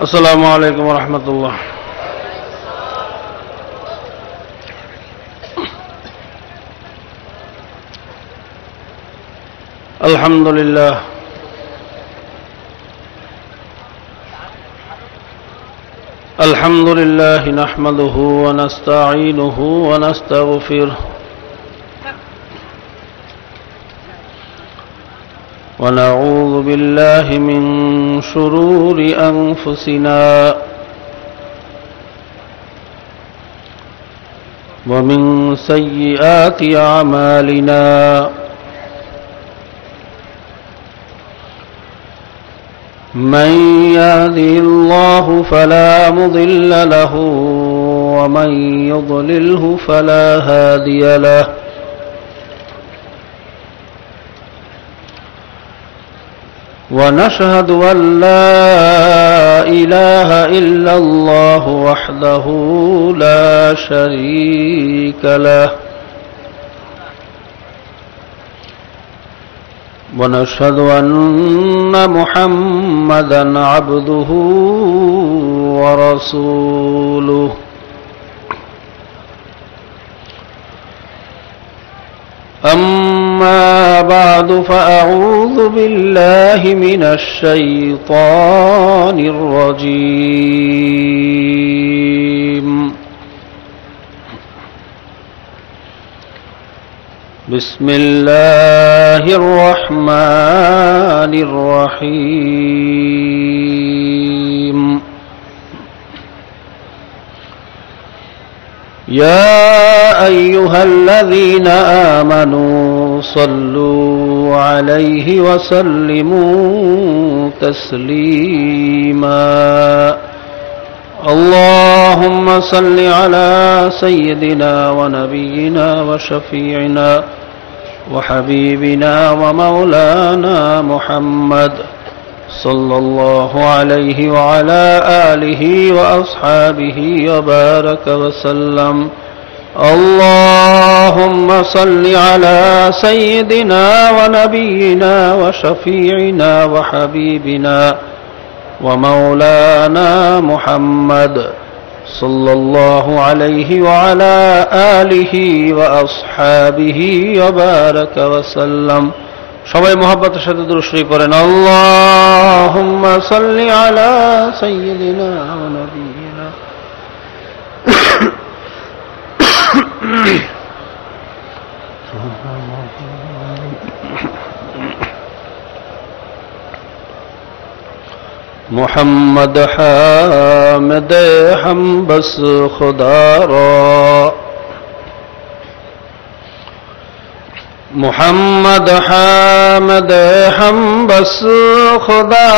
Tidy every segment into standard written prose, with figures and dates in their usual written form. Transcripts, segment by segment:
السلام عليكم ورحمة الله. الحمد لله الحمد لله نحمده ونستعينه ونستغفره ونعوذ بالله من شرور أنفسنا ومن سيئات أعمالنا من يهده الله فلا مضل له ومن يضلله فلا هادي له ونشهد أن لا إله إلا الله وحده لا شريك له ونشهد أن محمدًا عبده ورسوله أما بعد فأعوذ بالله من الشيطان الرجيم بسم الله الرحمن الرحيم يا أيها الذين آمنوا صلوا عليه وسلموا تسليما اللهم صل على سيدنا ونبينا وشفيعنا وحبيبنا ومولانا محمد صلى الله عليه وعلى آله وأصحابه وبارك وسلم اللهم صل على سيدنا ونبينا وشفيعنا وحبيبنا ومولانا محمد صلى الله عليه وعلى آله وأصحابه وبارك وسلم সবাই মুহাব্বতের সাথে দুরূদ শরীফ পড়েন আল্লাহুম্মা সাল্লি আলা সাইয়্যিদিনা ওয়া নাবিয়িনা محمد حامد ہم بس خدا را محمد حامد ہم بس خدا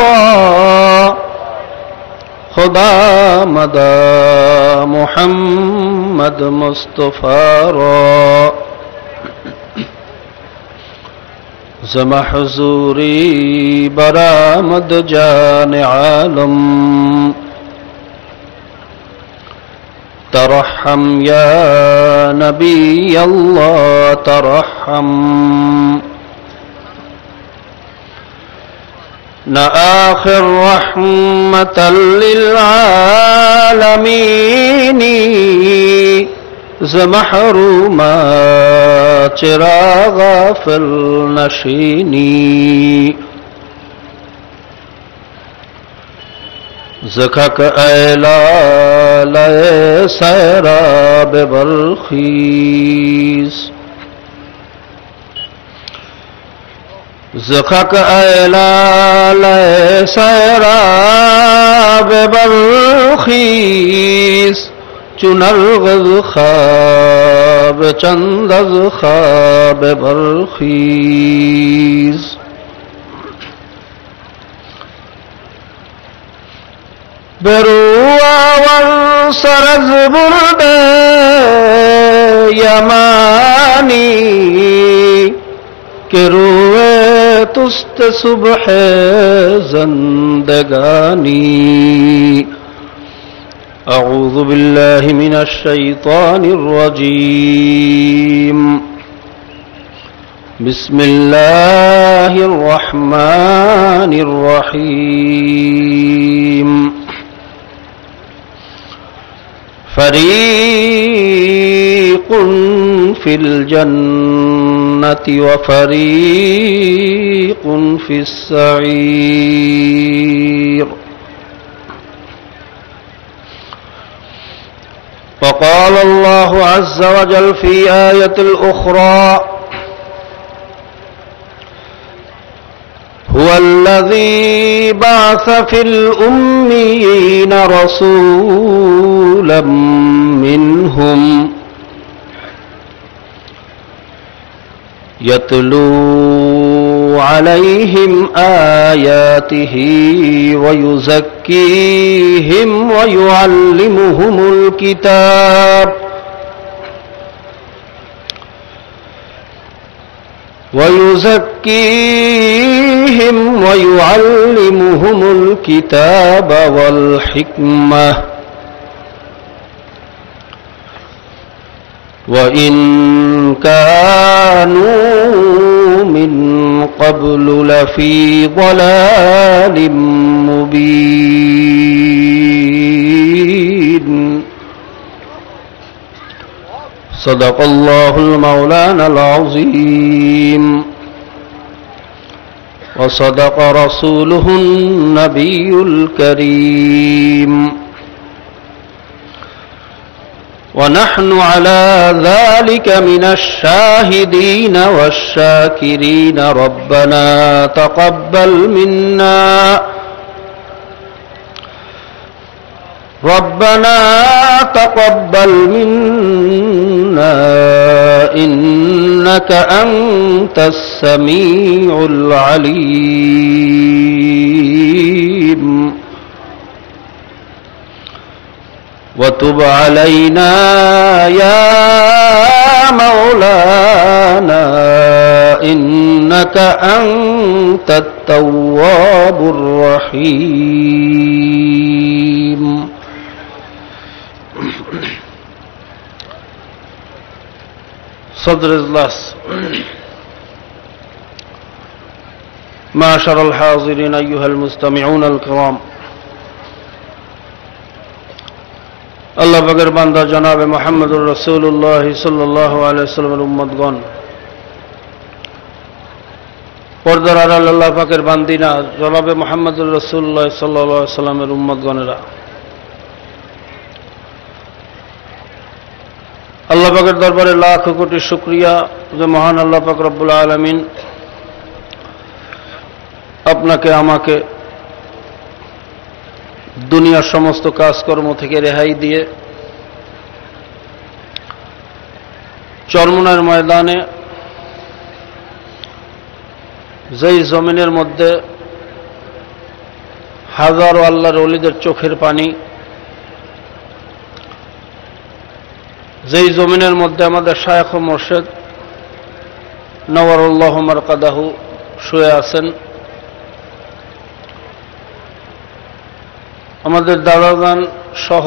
را خدا مدى محمد مصطفى را زمحضوری برآمد جان عالم ترحم یا نبی اللہ ترحم نہ آخر رحمت للعالمین زمحروما چراغ غافل نشینی زکھک ایلالے سیراب بلخیز زکھک ایلالے سیراب بلخیز چنرغز خواب چندز خواب برخیز برواور سرز برد یمانی کہ روئے تست صبح زندگانی أعوذ بالله من الشيطان الرجيم بسم الله الرحمن الرحيم فريق في الجنة وفريق في السعير. وقال الله عز وجل في آية الأخرى: هو الذي بعث في الأميين رسولا منهم يتلو عليهم آياته ويزكيهم ويعلمهم الكتاب والحكمة وإن كانوا من قبل لفي ضلال مبين. صدق الله المولانا العظيم وصدق رسوله النبي الكريم. ونحن على ذلك من الشاهدين والشاكرين. ربنا تقبل منا إنك أنت السميع العليم وتب علينا يا مولانا إنك أنت التواب الرحيم. صدر اجلاس. معشر الحاضرين أيها المستمعون الكرام، আল্লাহ পাকের বান্দা জনাবে মুহাম্মদুর রাসূলুল্লাহ সাল্লাল্লাহু আলাইহি ওয়াসাল্লামের উম্মতগণ, পর্দার আড়াল আল্লাহ পাকের বান্দিনা জনাবে মুহাম্মদুর রাসূলুল্লাহ সাল্লাল্লাহু আলাইহি ওয়াসাল্লামের উম্মতগণেরা, আল্লাহ পাকের দরবারে লাখ কোটি শুকরিয়া যে মহান আল্লাহ পাক রব্বুল আলামিন আপনাকে আমাকে দুনিয়ার সমস্ত কাজকর্ম থেকে রেহাই দিয়ে চরমনার ময়দানে যেই জমিনের মধ্যে হাজারো আল্লাহর ওলিদের চোখের পানি, যেই জমিনের মধ্যে আমাদের শায়খ ও মুর্শিদ নওয়ারুল্লাহ মারকাদাহু শুয়ে আছেন, আমাদের দাদাজান সহ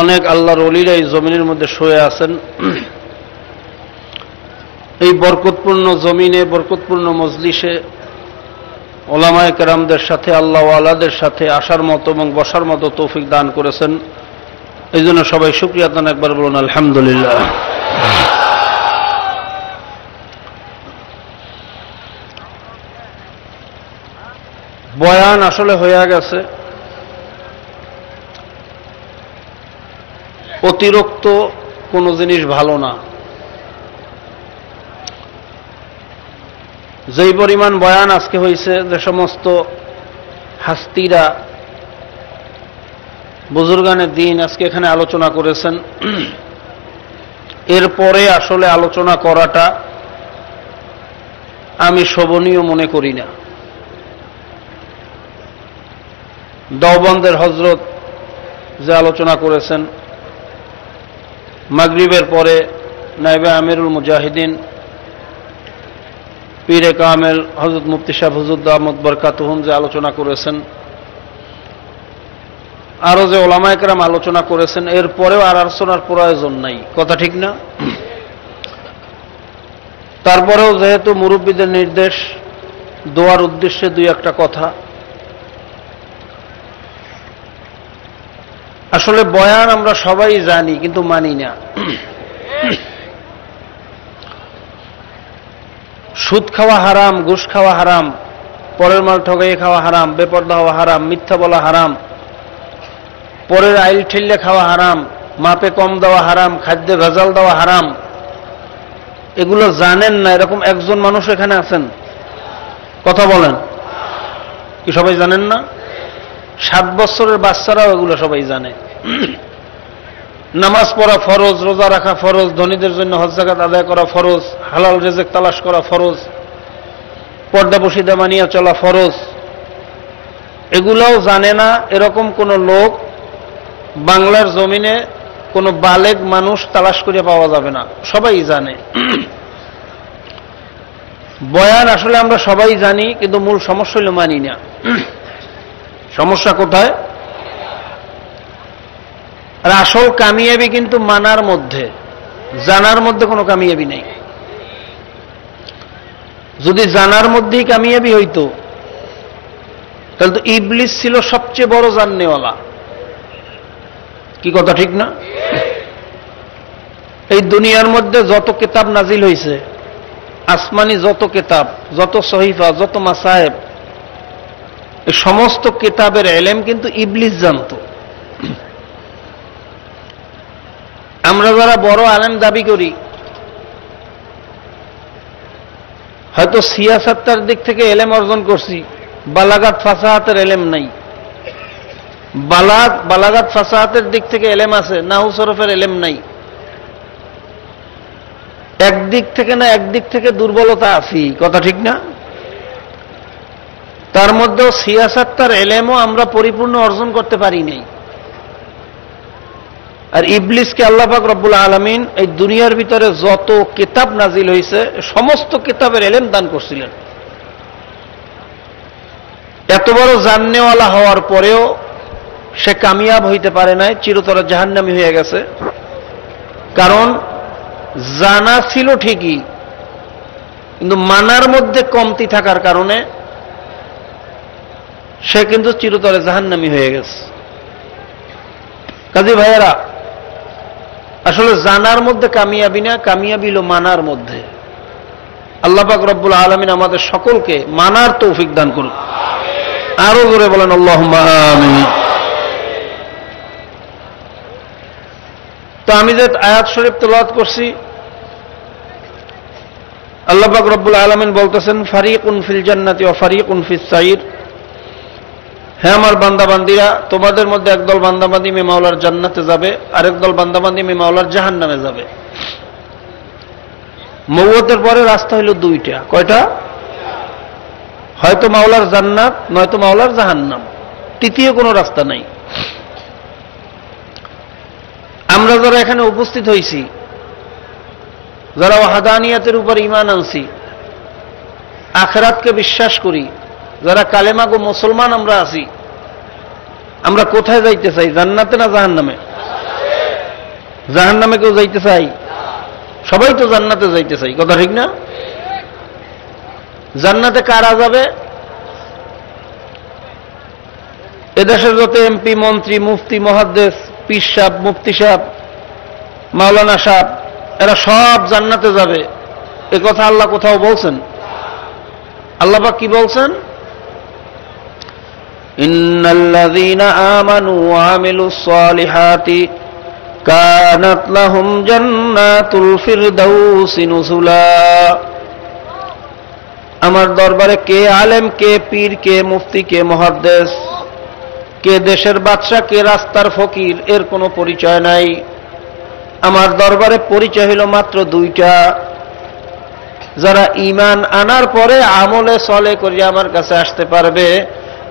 অনেক আল্লাহর ওলিরা এই জমিনের মধ্যে শুয়ে আছেন। এই বরকতপূর্ণ জমিনে, বরকতপূর্ণ মজলিসে ওলামায়ে কেরামদের সাথে, আল্লাহ ওয়ালাদের সাথে আসার মতো এবং বসার মতো তৌফিক দান করেছেন। এই জন্য সবাই শুকরিয়া দান একবার বলুন আলহামদুলিল্লাহ। বয়ান আসলে হয়ে গেছে, অতিরিক্ত কোনো জিনিস ভালো না। যেই পরিমাণ বয়ান আজকে হয়েছে, যে সমস্ত হাস্তিরা বুজুর্গানের দিন আজকে এখানে আলোচনা করেছেন, এরপরে আসলে আলোচনা করাটা আমি শোভনীয় মনে করি না। দেওবন্দের হযরত যে আলোচনা করেছেন, মাগরিবের পরে নায়েবে আমিরুল মুজাহিদিন পীরে কামেল হযরত মুফতি সাহেব হুজুর দামাত বরকাতুহুম যে আলোচনা করেছেন, আরো যে ওলামায়ে কেরাম আলোচনা করেছেন, এরপরেও আর আলোচনার প্রয়োজন নাই, কথা ঠিক না? তারপরেও যেহেতু মুরব্বীদের নির্দেশ, দোয়ার উদ্দেশ্যে দুই একটা কথা। আসলে বয়ান আমরা সবাই জানি কিন্তু মানি না। সুদ খাওয়া হারাম, ঘুষ খাওয়া হারাম, পরের মাল ঠকাইয়ে খাওয়া হারাম, বেপরদা হওয়া হারাম, মিথ্যা বলা হারাম, পরের আইল ঠেললে খাওয়া হারাম, মাপে কম দেওয়া হারাম, খাদ্যে ভেজাল দেওয়া হারাম। এগুলো জানেন না এরকম একজন মানুষ এখানে আছেন? কথা বলেন, কি সবাই জানেন না? 7 বছরের বাচ্চারাও এগুলো সবাই জানে। নামাজ পড়া ফরজ, রোজা রাখা ফরজ, ধনীদের জন্য হজ যাকাত আদায় করা ফরজ, হালাল রিজক তালাশ করা ফরজ, পর্দা বসিদা মানিয়া চলা ফরজ। এগুলোও জানে না এরকম কোন লোক বাংলার জমিনে কোন বালেগ মানুষ তালাশ করে পাওয়া যাবে না, সবাই জানে। বয়ান আসলে আমরা সবাই জানি কিন্তু মূল সমস্যা হলো মানি না। সমস্যা কোথায়? আর আসল কামিয়াবি কিন্তু মানার মধ্যে, জানার মধ্যে কোনো কামিয়াবি নেই। যদি জানার মধ্যেই কামিয়াবি হইতো তাহলে তো ইবলিস ছিল সবচেয়ে বড় জাননেওয়ালা। কি কথা ঠিক না? এই দুনিয়ার মধ্যে যত কিতাব নাজিল হয়েছে, আসমানি যত কিতাব, যত সহিফা, যত মাসায়েব, এই সমস্ত কিতাবের ইলম কিন্তু ইবলিস জানতো। আমরা যারা বড় আলেম দাবি করি, হয়তো সিয়াসাতের দিক থেকে ইলম অর্জন করছি, বালাগাত ফাসাহাতের ইলম নাই। বালাগাত ফাসাহাতের দিক থেকে ইলম আছে, নাহু সরফের ইলম নাই। একদিক থেকে না একদিক থেকে দুর্বলতা আছে, কথা ঠিক না? তার মধ্যেও সিয়াসাতের ইলমও আমরা পরিপূর্ণ অর্জন করতে পারি নাই। আর ইবলিসকে আল্লাহ পাক রব্বুল আলামিন এই দুনিয়ার ভিতরে যত কিতাব নাজিল হয়েছে সমস্ত কিতাবের ইলম দান করছিলেন। এত বড় জাননেওয়ালা হওয়ার পরেও সে কামিয়াব হইতে পারে নাই, চিরতরে জাহান্নামী হয়ে গেছে। কারণ জানা ছিল ঠিকই কিন্তু মানার মধ্যে কমতি থাকার কারণে সে কিন্তু চিরতরে জাহান্নামী হয়ে গেছে। কাজী ভাইয়েরা, আসলে জানার মধ্যে কামিয়াবি না, কামিয়াবি হলো মানার মধ্যে। আল্লাহ পাক রব্বুল আলামিন আমাদের সকলকে মানার তৌফিক দান করুন। আরো জোরে বলেন আল্লাহুম্মা আমিন। তো আমি যে আয়াত শরীফ তেলাওয়াত করছি, আল্লাহ পাক রব্বুল আলামিন বলতেছেন, ফারিকুন ফিল জান্নাতি ওয়া ফারিকুন ফিস সাইর। হে আমার বান্দাবান্দিরা, তোমাদের মধ্যে একদল বান্দাবান্দি মে মাওলার জান্নাতে যাবে, আরেক দল বান্দাবান্দি মে মাওলার জাহান্নামে যাবে। মওতের পরে রাস্তা হলো দুইটা। কয়টা? হয়তো মাওলার জান্নাত, নয়তো মাওলার জাহান্নাম, তৃতীয় কোনো রাস্তা নাই। আমরা যারা এখানে উপস্থিত হয়েছি, যারা ওয়াহদানিয়াতের উপর ঈমান আনছি, আখিরাতকে বিশ্বাস করি, যারা কালেমা গো মুসলমান আমরা আছি, আমরা কোথায় যাইতে চাই? জান্নাতে না জাহান্নামে? জাহান্নামে কেউ যাইতে চাই? সবাই তো জান্নাতে যাইতে চাই, কথা ঠিক না? জান্নাতে কারা যাবে? এদেশের যত এমপি, মন্ত্রী, মুফতি, মুহাদ্দিস, পীর সাহেব, মুফতি সাহেব, মাওলানা সাহেব, এরা সব জান্নাতে যাবে। এ কথা আল্লাহ কোথাও বলছেন? আল্লাহ পাক কি বলছেন? ইন্নাল্লাযীনা আমানু ওয়া আমিলুস সালিহাতি কানাত লাহুম জান্নাতুল ফিরদাউসি নুজুলা। আমার দরবারে কে আলেম, কে পীর, কে মুফতি, কে মুহাদ্দিস, কে দেশের বাদশা, কে রাস্তার ফকির, এর কোনো পরিচয় নাই। আমার দরবারে পরিচয় হলো মাত্র দুইটা। যারা ঈমান আনার পরে আমলে সলে করে আমার কাছে আসতে পারবে,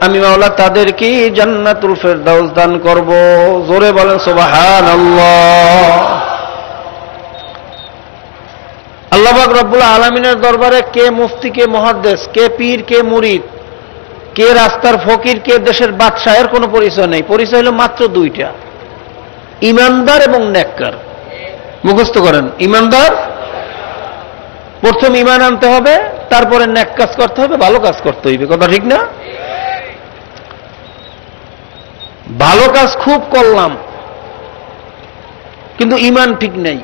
আমি মাওলা তাদেরকে জান্নাতুল ফিরদাউস দান করব। জোরে বলেন সুবহানাল্লাহ। আল্লাহ পাক রব্বুল আলামিনের দরবারে কে মুফতি, কে মুহাদ্দিস, কে পীর, কে মুরিদ, কে রাস্তার ফকির, কে দেশের বাদশা, এর কোনো পরিচয় নেই। পরিচয় হলো মাত্র দুইটা, ঈমানদার এবং নেককার। মুখস্থ করেন, ঈমানদার, প্রথম ঈমান আনতে হবে, তারপরে নেক কাজ করতে হবে, ভালো কাজ করতে হইবে, কথা ঠিক না? ভালো কাজ খুব করলাম, কিন্তু ঈমান ঠিক নেই।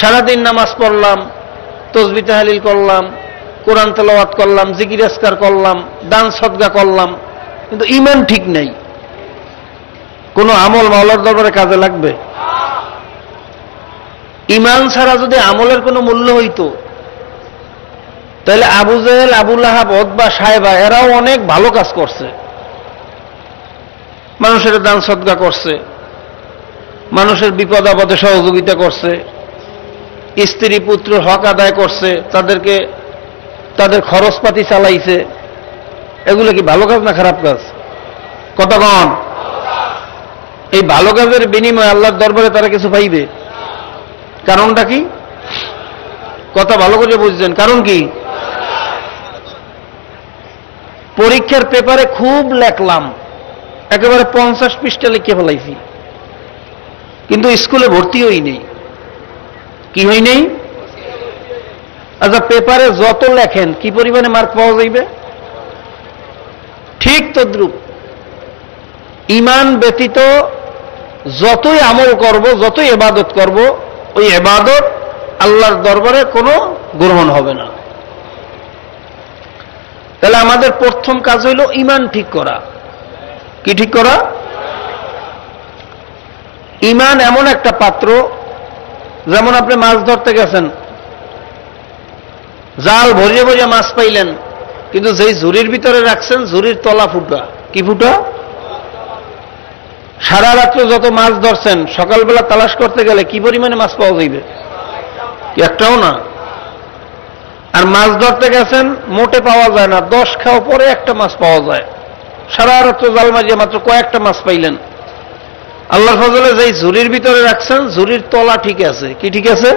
সারাদিন নামাজ পড়লাম, তাসবিহ তাহলিল করলাম, কোরআন তেলাওয়াত করলাম, জিকির আজকার করলাম, দান সদকা করলাম, কিন্তু ঈমান ঠিক নেই। কোনো আমল মাওলার দরবারে কাজে লাগবে? ঈমান ছাড়া যদি আমলের কোনো মূল্য হইতো, তাহলে আবু জেহেল, আবু লাহাব, উতবা, সায়বা এরাও অনেক ভালো কাজ করছে। মানুষের দান সদকা করছে, মানুষের বিপদ আপদে সহযোগিতা করছে, স্ত্রী পুত্র হক আদায় করছে, তাদেরকে তাদের খরচপাতি চালাইছে। এগুলো কি ভালো কাজ না খারাপ কাজ? কতক্ষণ এই ভালো কাজের বিনিময়ে আল্লাহর দরবারে তারা কিছু পাইবে? কারণটা কি? কথা ভালো করে বুঝছেন? কারণ কি? পরীক্ষার পেপারে খুব লেখলাম, একেবারে 50 পৃষ্ঠা লিখে ফেলাইছি, কিন্তু স্কুলে ভর্তি হই নেই। কি হই নেই? আচ্ছা, পেপারে যত লেখেন কি পরিমাণে মার্ক পাওয়া যাইবে? ঠিক তদ্রূপ ঈমান ব্যতীত যতই আমল করব, যতই ইবাদত করব, ওই ইবাদত আল্লাহর দরবারে কোনো গ্রহণ হবে না। তাহলে আমাদের প্রথম কাজ হইল ঈমান ঠিক করা। কি ঠিক করা? ঈমান এমন একটা পাত্র, যেমন আপনি মাছ ধরতে গেছেন, জাল ভরিয়ে ভরিয়ে মাছ পাইলেন, কিন্তু যেই ঝুড়ির ভিতরে রাখছেন ঝুড়ির তলা ফুটা। কি ফুটা? সারা রাত্র যত মাছ ধরছেন, সকালবেলা তালাশ করতে গেলে কি পরিমাণে মাছ পাওয়া যাইবে? একটাও না। আর মাছ ধরতে গেছেন, মোটে পাওয়া যায় না, 10 খাওয়া পরে একটা মাছ পাওয়া যায়। সারা রাত্র জাল মারিয়ে মাত্র কয়েকটা মাছ পাইলেন। আল্লাহর ফজলে যেই ঝুড়ির ভিতরে রাখছেন ঝুড়ির তলা ঠিক আছে। কি ঠিক আছে?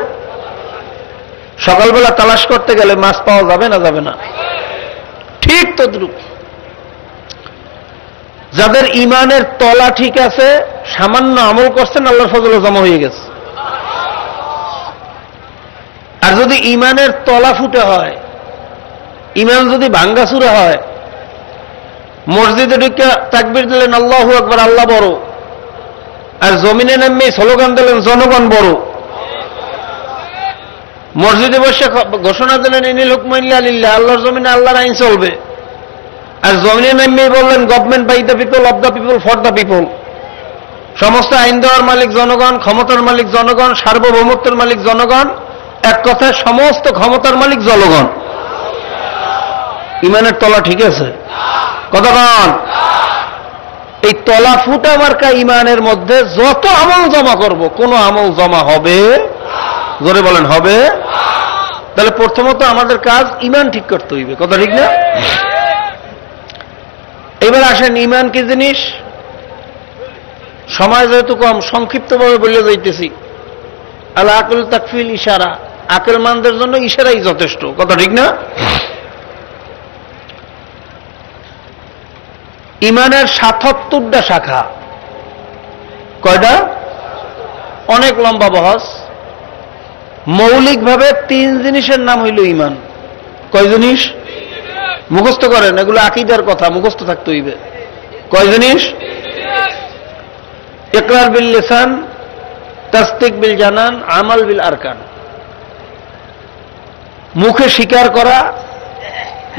সকালবেলা তালাশ করতে গেলে মাছ পাওয়া যাবে না? যাবে না? ঠিক তদ্রূপ যাদের ঈমানের তলা ঠিক আছে, সামান্য আমল করছেন, আল্লাহর ফজলে জমা হয়ে গেছে। আর যদি ঈমানের তলা ফুটে হয়, ঈমান যদি ভাঙ্গাচুরা হয়, মসজিদে ঢুকে তাকবীর দিলেন আল্লাহু আকবার, আল্লাহ বড়, আর জমিনে নেমে স্লোগান দিলেন জনগণ বড়, মসজিদে বসে ঘোষণা দিলেন ইনিল হুকমু ইল্লা লিল্লাহ, আল্লাহর জমিনে আল্লাহর আইন চলবে, আর জমিনে নেমে বললেন government by the people, of the people, for the people, সমস্ত আইন দেওয়ার মালিক জনগণ, ক্ষমতার মালিক জনগণ, সার্বভৌমত্বের মালিক জনগণ, এক কথায় সমস্ত ক্ষমতার মালিক জনগণ। ঈমানের তলা ঠিক আছে? কতক্ষণ? এই তলা ফুটা মার্কা ঈমানের মধ্যে যত আমল জমা করব, কোন আমল জমা হবে? জোরে বলেন, হবে? তাহলে প্রথমত আমাদের কাজ ঈমান ঠিক করতে হইবে। কথা ঠিক না? এবার আসেন, ঈমান কি জিনিস? সময় যেহেতু কম, সংক্ষিপ্তভাবে বলে যাইতেছি। আল আকল তাকফিল ইশারা, আকলমানদের জন্য ইশারাই যথেষ্ট। কথা ঠিক না? ঈমানের ৭৭টা শাখা। কয়টা? অনেক লম্বা বহস। মৌলিকভাবে 3 জিনিসের নাম হইল ঈমান। কয় জিনিস? মুখস্থ করেন, এগুলো আকীদার কথা, মুখস্থ থাকতে হইবে। কয় জিনিস? ইকরার বিল লিসান, তাসদিক বিল জানান, আমাল বিল আরকান। মুখে স্বীকার করা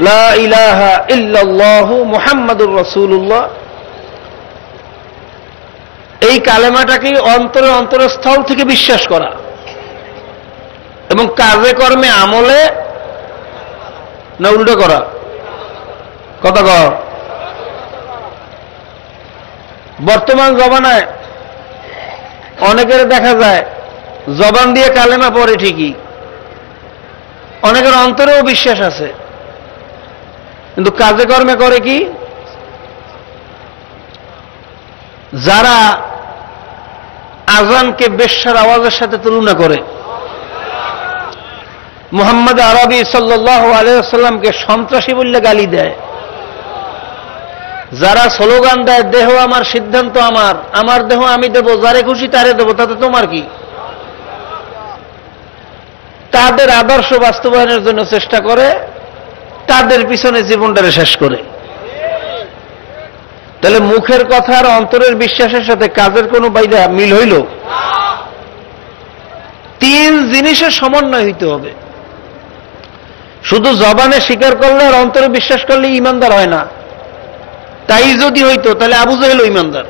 লা ইলাহা ইল্লাল্লাহু মুহাম্মাদুর রাসূলুল্লাহ, এই কালেমাটাকে অন্তরে অন্তরস্থল থেকে বিশ্বাস করা, এবং কাজে কর্মে আমলে না উল্টো করা। কথা কর। বর্তমান জমানায় অনেকের দেখা যায় জবান দিয়ে কালেমা পড়ে ঠিকই, অনেকের অন্তরেও বিশ্বাস আছে, কিন্তু কাজে কর্মে করে কি? যারা আজানকে বেশ্যার আওয়াজের সাথে তুলনা করে, মুহাম্মদ আরবি সাল্লাল্লাহু আলাইহি ওয়াসাল্লামকে সন্ত্রাসী বললে গালি দেয়, যারা স্লোগান দেয় দেহ আমার, সিদ্ধান্ত আমার, আমার দেহ আমি দেব, যারে খুশি তারে দেব, তাতে তোমার কি? তাদের আদর্শ বাস্তবায়নের জন্য চেষ্টা করে, তাদের পিছনে জীবনটারে শেষ করে। তাহলে মুখের কথা আর অন্তরের বিশ্বাসের সাথে কাজের কোনো বাইরে মিল হইল? তিন জিনিসের সমন্বয় হইতে হবে। শুধু জবানে স্বীকার করলে আর অন্তরে বিশ্বাস করলে ইমানদার হয় না। তাই যদি হইতো তাহলে আবু জেহেল ইমানদার।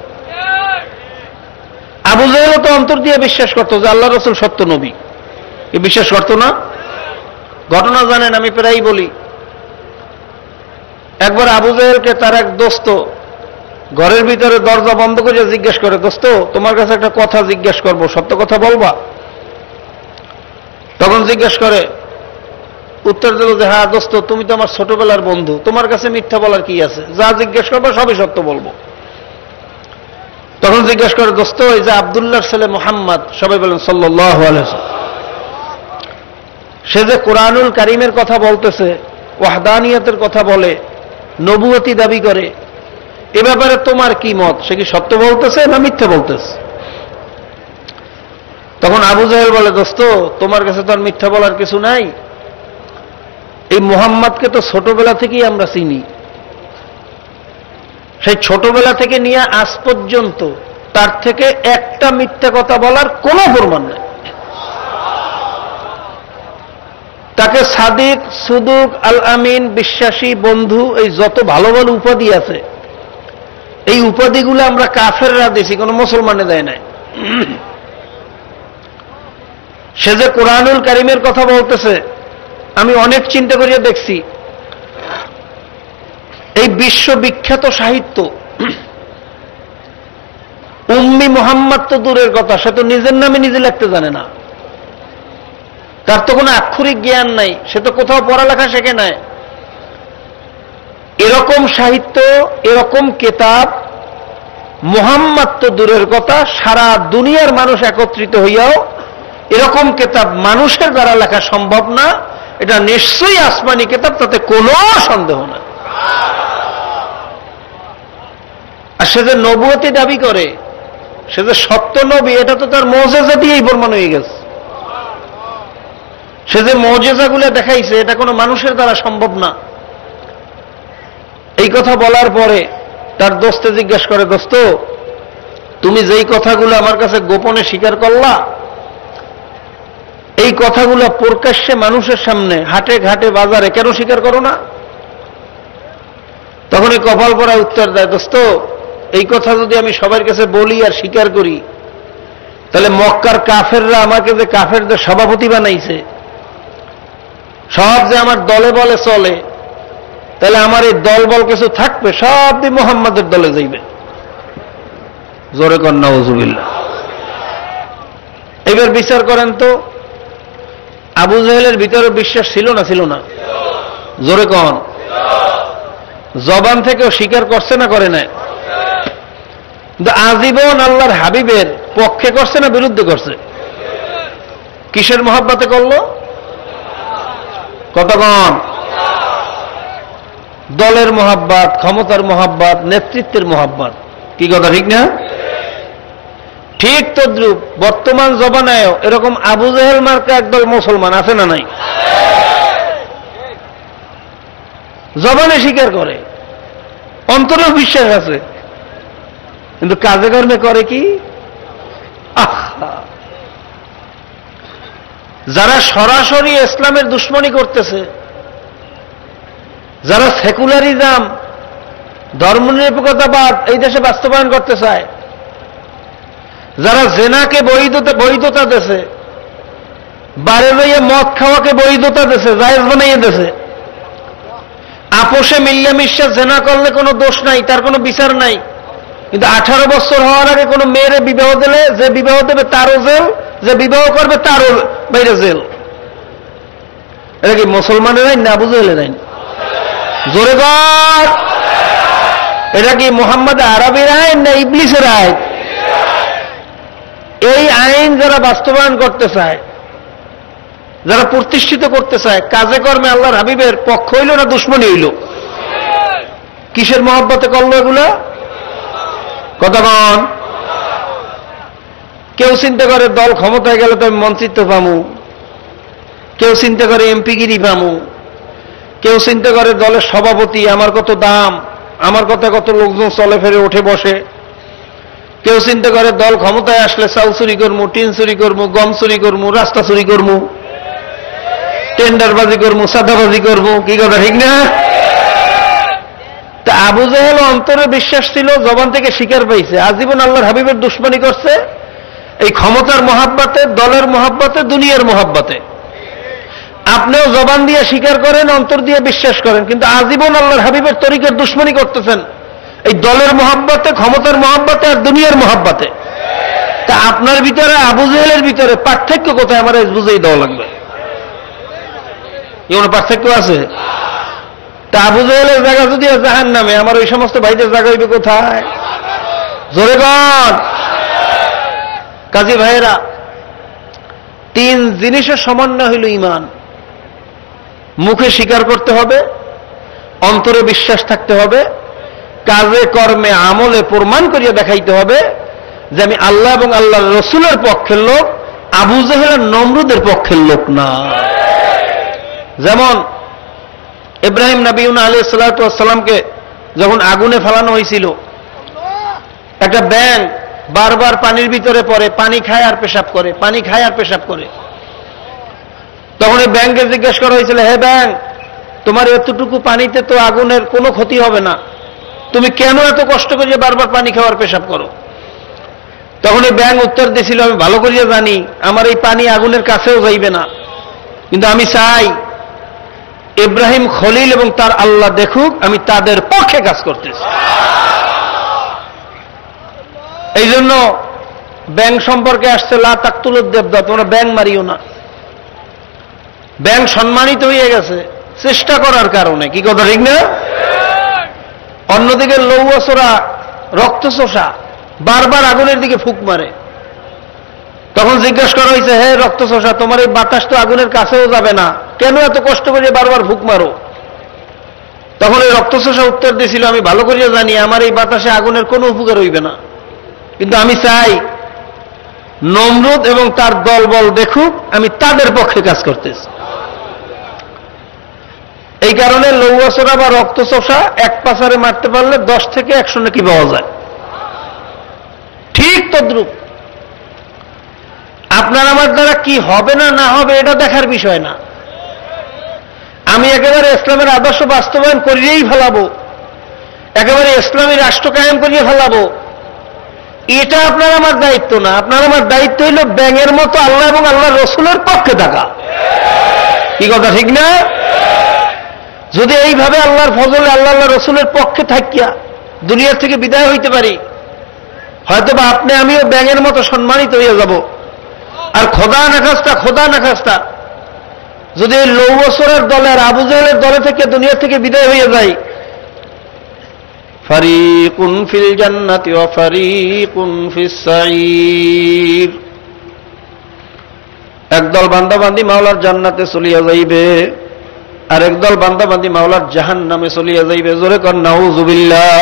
আবু জেহেল তো অন্তর দিয়ে বিশ্বাস করতো যে আল্লাহ রাসূল সত্য নবী, এ বিশ্বাস করতো না? ঘটনা জানেন, আমি প্রায়ই বলি। একবার আবু জেহেলকে তার এক দোস্ত ঘরের ভিতরে দরজা বন্ধ করে জিজ্ঞেস করে, দোস্ত তোমার কাছে একটা কথা জিজ্ঞেস করবো, সত্য কথা বলবা? তখন জিজ্ঞেস করে, উত্তর দিল যে হ্যাঁ দোস্ত, তুমি তো আমার ছোটবেলার বন্ধু, তোমার কাছে মিথ্যা বলার কি আছে, যা জিজ্ঞেস করবো সবই সত্য বলবো। তখন জিজ্ঞেস করে, দোস্ত এই যে আব্দুল্লাহর ছেলে মুহাম্মদ, সবাই বলেন সাল্লাল্লাহু আলাইহি ওয়াসাল্লাম, সে যে কোরআনুল কারীমের কথা বলতেছে, ওয়াহদানিয়তের কথা বলে, নবুয়তি দাবি করে, এ ব্যাপারে তোমার কি মত? সে কি সত্য বলতেছে না মিথ্যা বলতেছে? তখন আবু জাহেল বলে, দোস্ত তোমার কাছে তো আর মিথ্যা বলার কিছু নাই, এই মুহাম্মদকে তো ছোটবেলা থেকেই আমরা চিনি, সেই ছোটবেলা থেকে নিয়ে আজ পর্যন্ত তার থেকে একটা মিথ্যা কথা বলার কোনো প্রমাণ নেই। তাকে সাদিক, সুদুক, আল আমিন, বিশ্বাসী, বন্ধু, এই যত ভালো ভালো উপাধি আছে, এই উপাধিগুলো আমরা কাফেররা দিছি, কোনো মুসলমানে দেয় নাই। সে যে কোরআনুল কারীমের কথা বলতেছে, আমি অনেক চিন্তা করিয়া দেখছি, এই বিশ্ববিখ্যাত সাহিত্য, উম্মি মুহাম্মদ তো দূরের কথা, সে তো নিজের নামে নিজে লিখতে জানে না, তার তো কোনো আক্ষরিক জ্ঞান নাই, সে তো কোথাও পড়ালেখা শেখে নাই। এরকম সাহিত্য, এরকম কিতাব, মুহাম্মদ তো দূরের কথা, সারা দুনিয়ার মানুষ একত্রিত হইয়াও এরকম কিতাব মানুষের দ্বারা লেখা সম্ভব না। এটা নিশ্চয়ই আসমানি কিতাব, তাতে কোনো সন্দেহ না। আর সে যে নবুয়তি দাবি করে, সে যে সত্য নবী, এটা তো তার মুজিজা দিয়েই প্রমাণ হয়ে গেছে। সে যে মুজিজাগুলো দেখাইছে, এটা কোনো মানুষের দ্বারা সম্ভব না। এই কথা বলার পরে তার দোস্তে জিজ্ঞেস করে, দোস্ত তুমি যেই কথাগুলো আমার কাছে গোপনে স্বীকার করলা, এই কথাগুলো প্রকাশ্যে মানুষের সামনে, হাটে ঘাটে বাজারে কেন স্বীকার করো না? তখন এই কপাল পরা উত্তর দেয়, দোস্ত এই কথা যদি আমি সবার কাছে বলি আর স্বীকার করি, তাহলে মক্কার কাফেররা আমাকে যে কাফেরদের সভাপতি বানাইছে, সব যে আমার দলে বলে চলে, তাহলে আমার এই দল বল কিছু থাকবে, সব দিয়ে মুহাম্মাদের দলে যাইবে। জোরে কর নাউযুবিল্লাহ। এবার বিচার করেন তো, আবু জাহেলের ভিতরে বিশ্বাস ছিল না ছিল না? জোরে কন। জবান থেকেও স্বীকার করছে না করে নাই? কিন্তু আজীবন আল্লাহর হাবিবের পক্ষে করছে না বিরুদ্ধে করছে? কিসের মহব্বতে করলো? কতক্ষণ? দলের মহব্বত, ক্ষমতার মহব্বত, নেতৃত্বের মহব্বত। কি কথা ঠিক না? ঠিক তদ্রূপ বর্তমান জমানায়ও এরকম আবু জাহেল মার্কা একদল মুসলমান আছে না নাই? জবানে স্বীকার করে, অন্তরেও বিশ্বাস আছে, কিন্তু কাজে কর্মে করে কি? যারা সরাসরি ইসলামের দুশ্মনী করতেছে, যারা সেকুলারিজম, ধর্মনিরপেক্ষতাবাদ এই দেশে বাস্তবায়ন করতে চায়, যারা জেনাকে বৈধতা দেশে, বারে যাইয়া মদ খাওয়াকে বৈধতা দেশে, জায়েজ বানাইয়ে দেশে, আপোষে মিল্লামিশা জেনা করলে কোনো দোষ নাই, তার কোনো বিচার নাই, কিন্তু 18 বছর হওয়ার আগে কোনো মেয়েরে বিবাহ দিলে যে বিবাহ দেবে তারও জেল, যে বিবাহ করবে তারও বাইরে জেল। এটা কি মুসলমানের আইন না আবু জাহেলের আইন? জোরে কর। এটা কি মুহাম্মদ আরবির আইন না ইবলিসের আইন? এই আইন যারা বাস্তবায়ন করতে চায়, যারা প্রতিষ্ঠিত করতে চায়, কাজে কর্মে আল্লাহর হাবিবের পক্ষ হইল না দুশ্মনী হইল? কিসের মহব্বতে করলো এগুলো? কতক্ষণ? কেউ চিন্তা করে দল ক্ষমতায় গেলে তো আমি মন্ত্রিত্ব পামু, কেউ চিন্তা করে এমপিগিরি পামু, কেউ চিন্তা করে দলের সভাপতি, আমার কত দাম, আমার কথা কত লোকজন চলে ফেরে উঠে বসে। কেউ চিন্তা করে দল ক্ষমতায় আসলে চাল চুরি করবো, টিন চুরি করবো, গম চুরি করবো, রাস্তা চুরি করবো, টেন্ডারবাজি করবো, সাদাবাজি করবো। কি কথা ঠিক না? তা আবু জাহেল অন্তরে বিশ্বাস ছিল, জবান থেকে স্বীকার পাইছে, আজীবন আল্লাহর হাবিবের দুশমনী করছে এই ক্ষমতার মহাব্বতে, দলের মহাব্বতে, দুনিয়ার মহাব্বতে। আপনিও জবান দিয়ে স্বীকার করেন, অন্তর দিয়ে বিশ্বাস করেন, কিন্তু আজীবন আল্লাহর হাবিবের তরিকার দুশমনী করতেছেন এই দলের মহাব্বতে, ক্ষমতার মহাব্বতে আর দুনিয়ার মহাব্বতে। তা আপনার ভিতরে আবু জাহেলের ভিতরে পার্থক্য কোথায়? আমার বুঝেই দেওয়া লাগবে। এমন পার্থক্য আছে? তা আবু জাহেলের জায়গা যদি জাহান্নামে, আমার ওই সমস্ত ভাইদের জায়গা হইবে কোথায়? জোরে কর। কাজী ভাইয়েরা, তিন জিনিসের সমন্বয় হইল ইমান। মুখে স্বীকার করতে হবে, অন্তরে বিশ্বাস থাকতে হবে, কাজে কর্মে আমলে প্রমাণ করিয়া দেখাইতে হবে যে আমি আল্লাহ এবং আল্লাহর রসুলের পক্ষের লোক, আবু জাহেল আর নমরুদের পক্ষের লোক না। যেমন ইব্রাহিম নবীনা আলাইহিস সালাতু ওয়াস সালামকে যখন আগুনে ফেলানো হয়েছিল, একটা ব্যাঙ বারবার পানির ভিতরে পড়ে, পানি খায় আর পেশাব করে, পানি খায় আর পেশাব করে। তখন এই ব্যাঙকে জিজ্ঞেস করা হয়েছিল, হে ব্যাঙ, তোমার এতটুকু পানিতে তো আগুনের কোনো ক্ষতি হবে না, তুমি কেন এত কষ্ট করিয়ে বারবার পানি খাওয়ার পেশাব করো? তখন এই ব্যাঙ উত্তর দিয়েছিল, আমি ভালো করিয়া জানি আমার এই পানি আগুনের কাছেও যাইবে না, কিন্তু আমি চাই ইব্রাহিম খলিল এবং তার আল্লাহ দেখুক আমি তাদের পক্ষে কাজ করতেছি। এই জন্য ব্যাঙ সম্পর্কে আসছে, লা তাকতুলুদ দেবদা, তোমরা ব্যাঙ মারিও না। ব্যাঙ সম্মানিত হয়ে গেছে চেষ্টা করার কারণে। কি কথা ঠিক না? অন্যদিকে লৌয়াচোরা, রক্তচোষা বারবার আগুনের দিকে ফুক মারে। তখন জিজ্ঞেস করা হয়েছে, হে রক্তচোষা, তোমার এই বাতাস তো আগুনের কাছেও যাবে না, কেন এত কষ্ট করে বারবার ফুক মারো? তখন এই রক্তচোষা উত্তর দিয়েছিল, আমি ভালো করিয়া জানি আমার এই বাতাসে আগুনের কোনো উপকার হইবে না, কিন্তু আমি চাই নমরুদ এবং তার দলবল দেখুক আমি তাদের পক্ষে কাজ করতেছি। এই কারণে লৌয়াচোরা বা রক্তচোষা এক পাচারে মারতে পারলে 10 থেকে 100 নাকি পাওয়া যায়। ঠিক তদ্রুপ আপনার আমার দ্বারা কি হবে না না হবে এটা দেখার বিষয় না। আমি একেবারে ইসলামের আদর্শ বাস্তবায়ন করিয়েই ফেলাবো, একেবারে ইসলামী রাষ্ট্র কায়েম করিয়ে ফেলাবো, এটা আপনার আমার দায়িত্ব না। আপনার আমার দায়িত্ব হইল ব্যাঙের মতো আল্লাহ এবং আল্লাহর রসুলের পক্ষে থাকা। কি কথা ঠিক না? যদি এইভাবে আল্লাহর ফজলে আল্লাহ রসুলের পক্ষে থাকিয়া দুনিয়ার থেকে বিদায় হইতে পারি, হয়তোবা আপনি আমিও ব্যাঙের মতো সম্মানিত হইয়া যাব। আর খোদা না খাস্তা যদি লৌয়াচোরার দলের, আবু জাহেলের দলে থেকে দুনিয়া থেকে বিদায় হইয়া যায়, ফারিকুন ফিল জান্নাতি ওয়া ফারিকুন ফিস সাঈর, একদল বান্দাবান্দি মাওলার জান্নাতে চলিয়া যাইবে, আর একদল বান্দাবান্দি মাওলার জাহান্নামে চলিয়া যাইবে। জোরে কর নাউযুবিল্লাহ।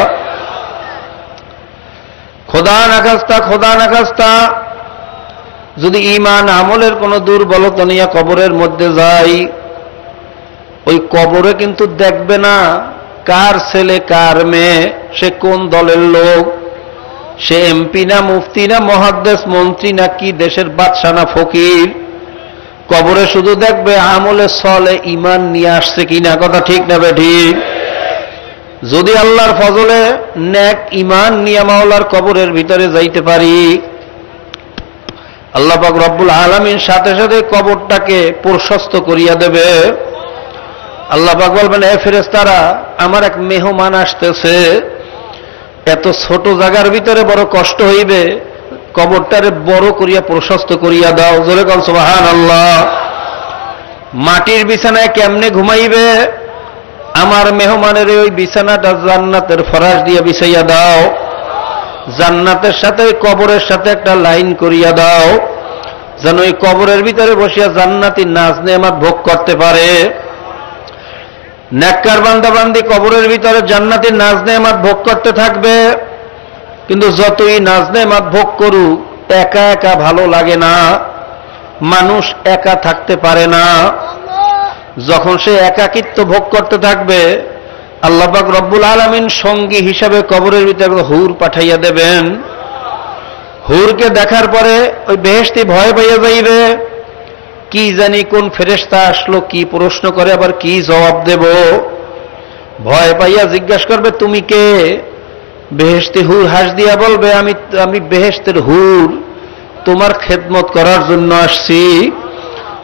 খোদা না খাস্তা যদি ঈমান আমলের কোন দুর্বলতা নিয়ে কবরের মধ্যে যাই, ওই কবরে কিন্তু দেখবে না কার ছেলে কার মেয়ে, সে কোন দলের লোক, সে এমপি না মুফতি না মুহাদ্দিস মন্ত্রী না কি দেশের বাদশা না ফকির। কবরে শুধু দেখবে আমলে সলে ঈমান নিয়ে আসছে কিনা। কথা ঠিক না ঠিক? যদি আল্লাহর ফজলে নেক ঈমান নিয়ে মাওলার কবরের ভিতরে যাইতে পারি, আল্লাহ পাক রব্বুল আলামিন সাথে সাথে কবরটাকে প্রশস্ত করিয়া দেবে। আল্লাহ পাক বলবেন, এ ফেরেশতারা, আমার এক মেহমান আসতেছে, এত ছোট জায়গার ভিতরে বড় কষ্ট হইবে, কবরটারে বড় করিয়া প্রশস্ত করিয়া দাও। জোরে কল সুবহানাল্লাহ। মাটির বিছানায় কেমনে ঘুমাইবে, আমার মেহমানের ওই বিছানাটা জান্নাতের ফরাশ দিয়ে বিছাইয়া দাও। জান্নাতের সাথে কবরের সাথে একটা লাইন করিয়া দাও, যেন ওই কবরের ভিতরে বসিয়া জান্নাতি নাজ নেয়ামত ভোগ করতে পারে। নেককার বান্দাবান্দি কবরের ভিতরে জান্নাতি নাজ নেয়ামত ভোগ করতে থাকবে, কিন্তু যতই নাজ নেয়ামত ভোগ করুক একা একা ভালো লাগে না। মানুষ একা থাকতে পারে না। যখন সে একাকিত্ব ভোগ করতে থাকবে, আল্লাহ পাক রব্বুল আলামিন সঙ্গী হিসাবে কবরের ভিতরে হুর পাঠাইয়া দেবেন। হুরকে দেখার পরে ওই বেহেশতি ভয় পাইয়া যাইবে, কি জানি কোন ফেরেশতা আসলো, কি প্রশ্ন করে, আবার কি জবাব দেব। ভয় পাইয়া জিজ্ঞাসা করবে তুমি কে? বেহেশতি হুর হাস দিয়া বলবে আমি বেহেশতের হুর, তোমার খেদমত করার জন্য আসছি,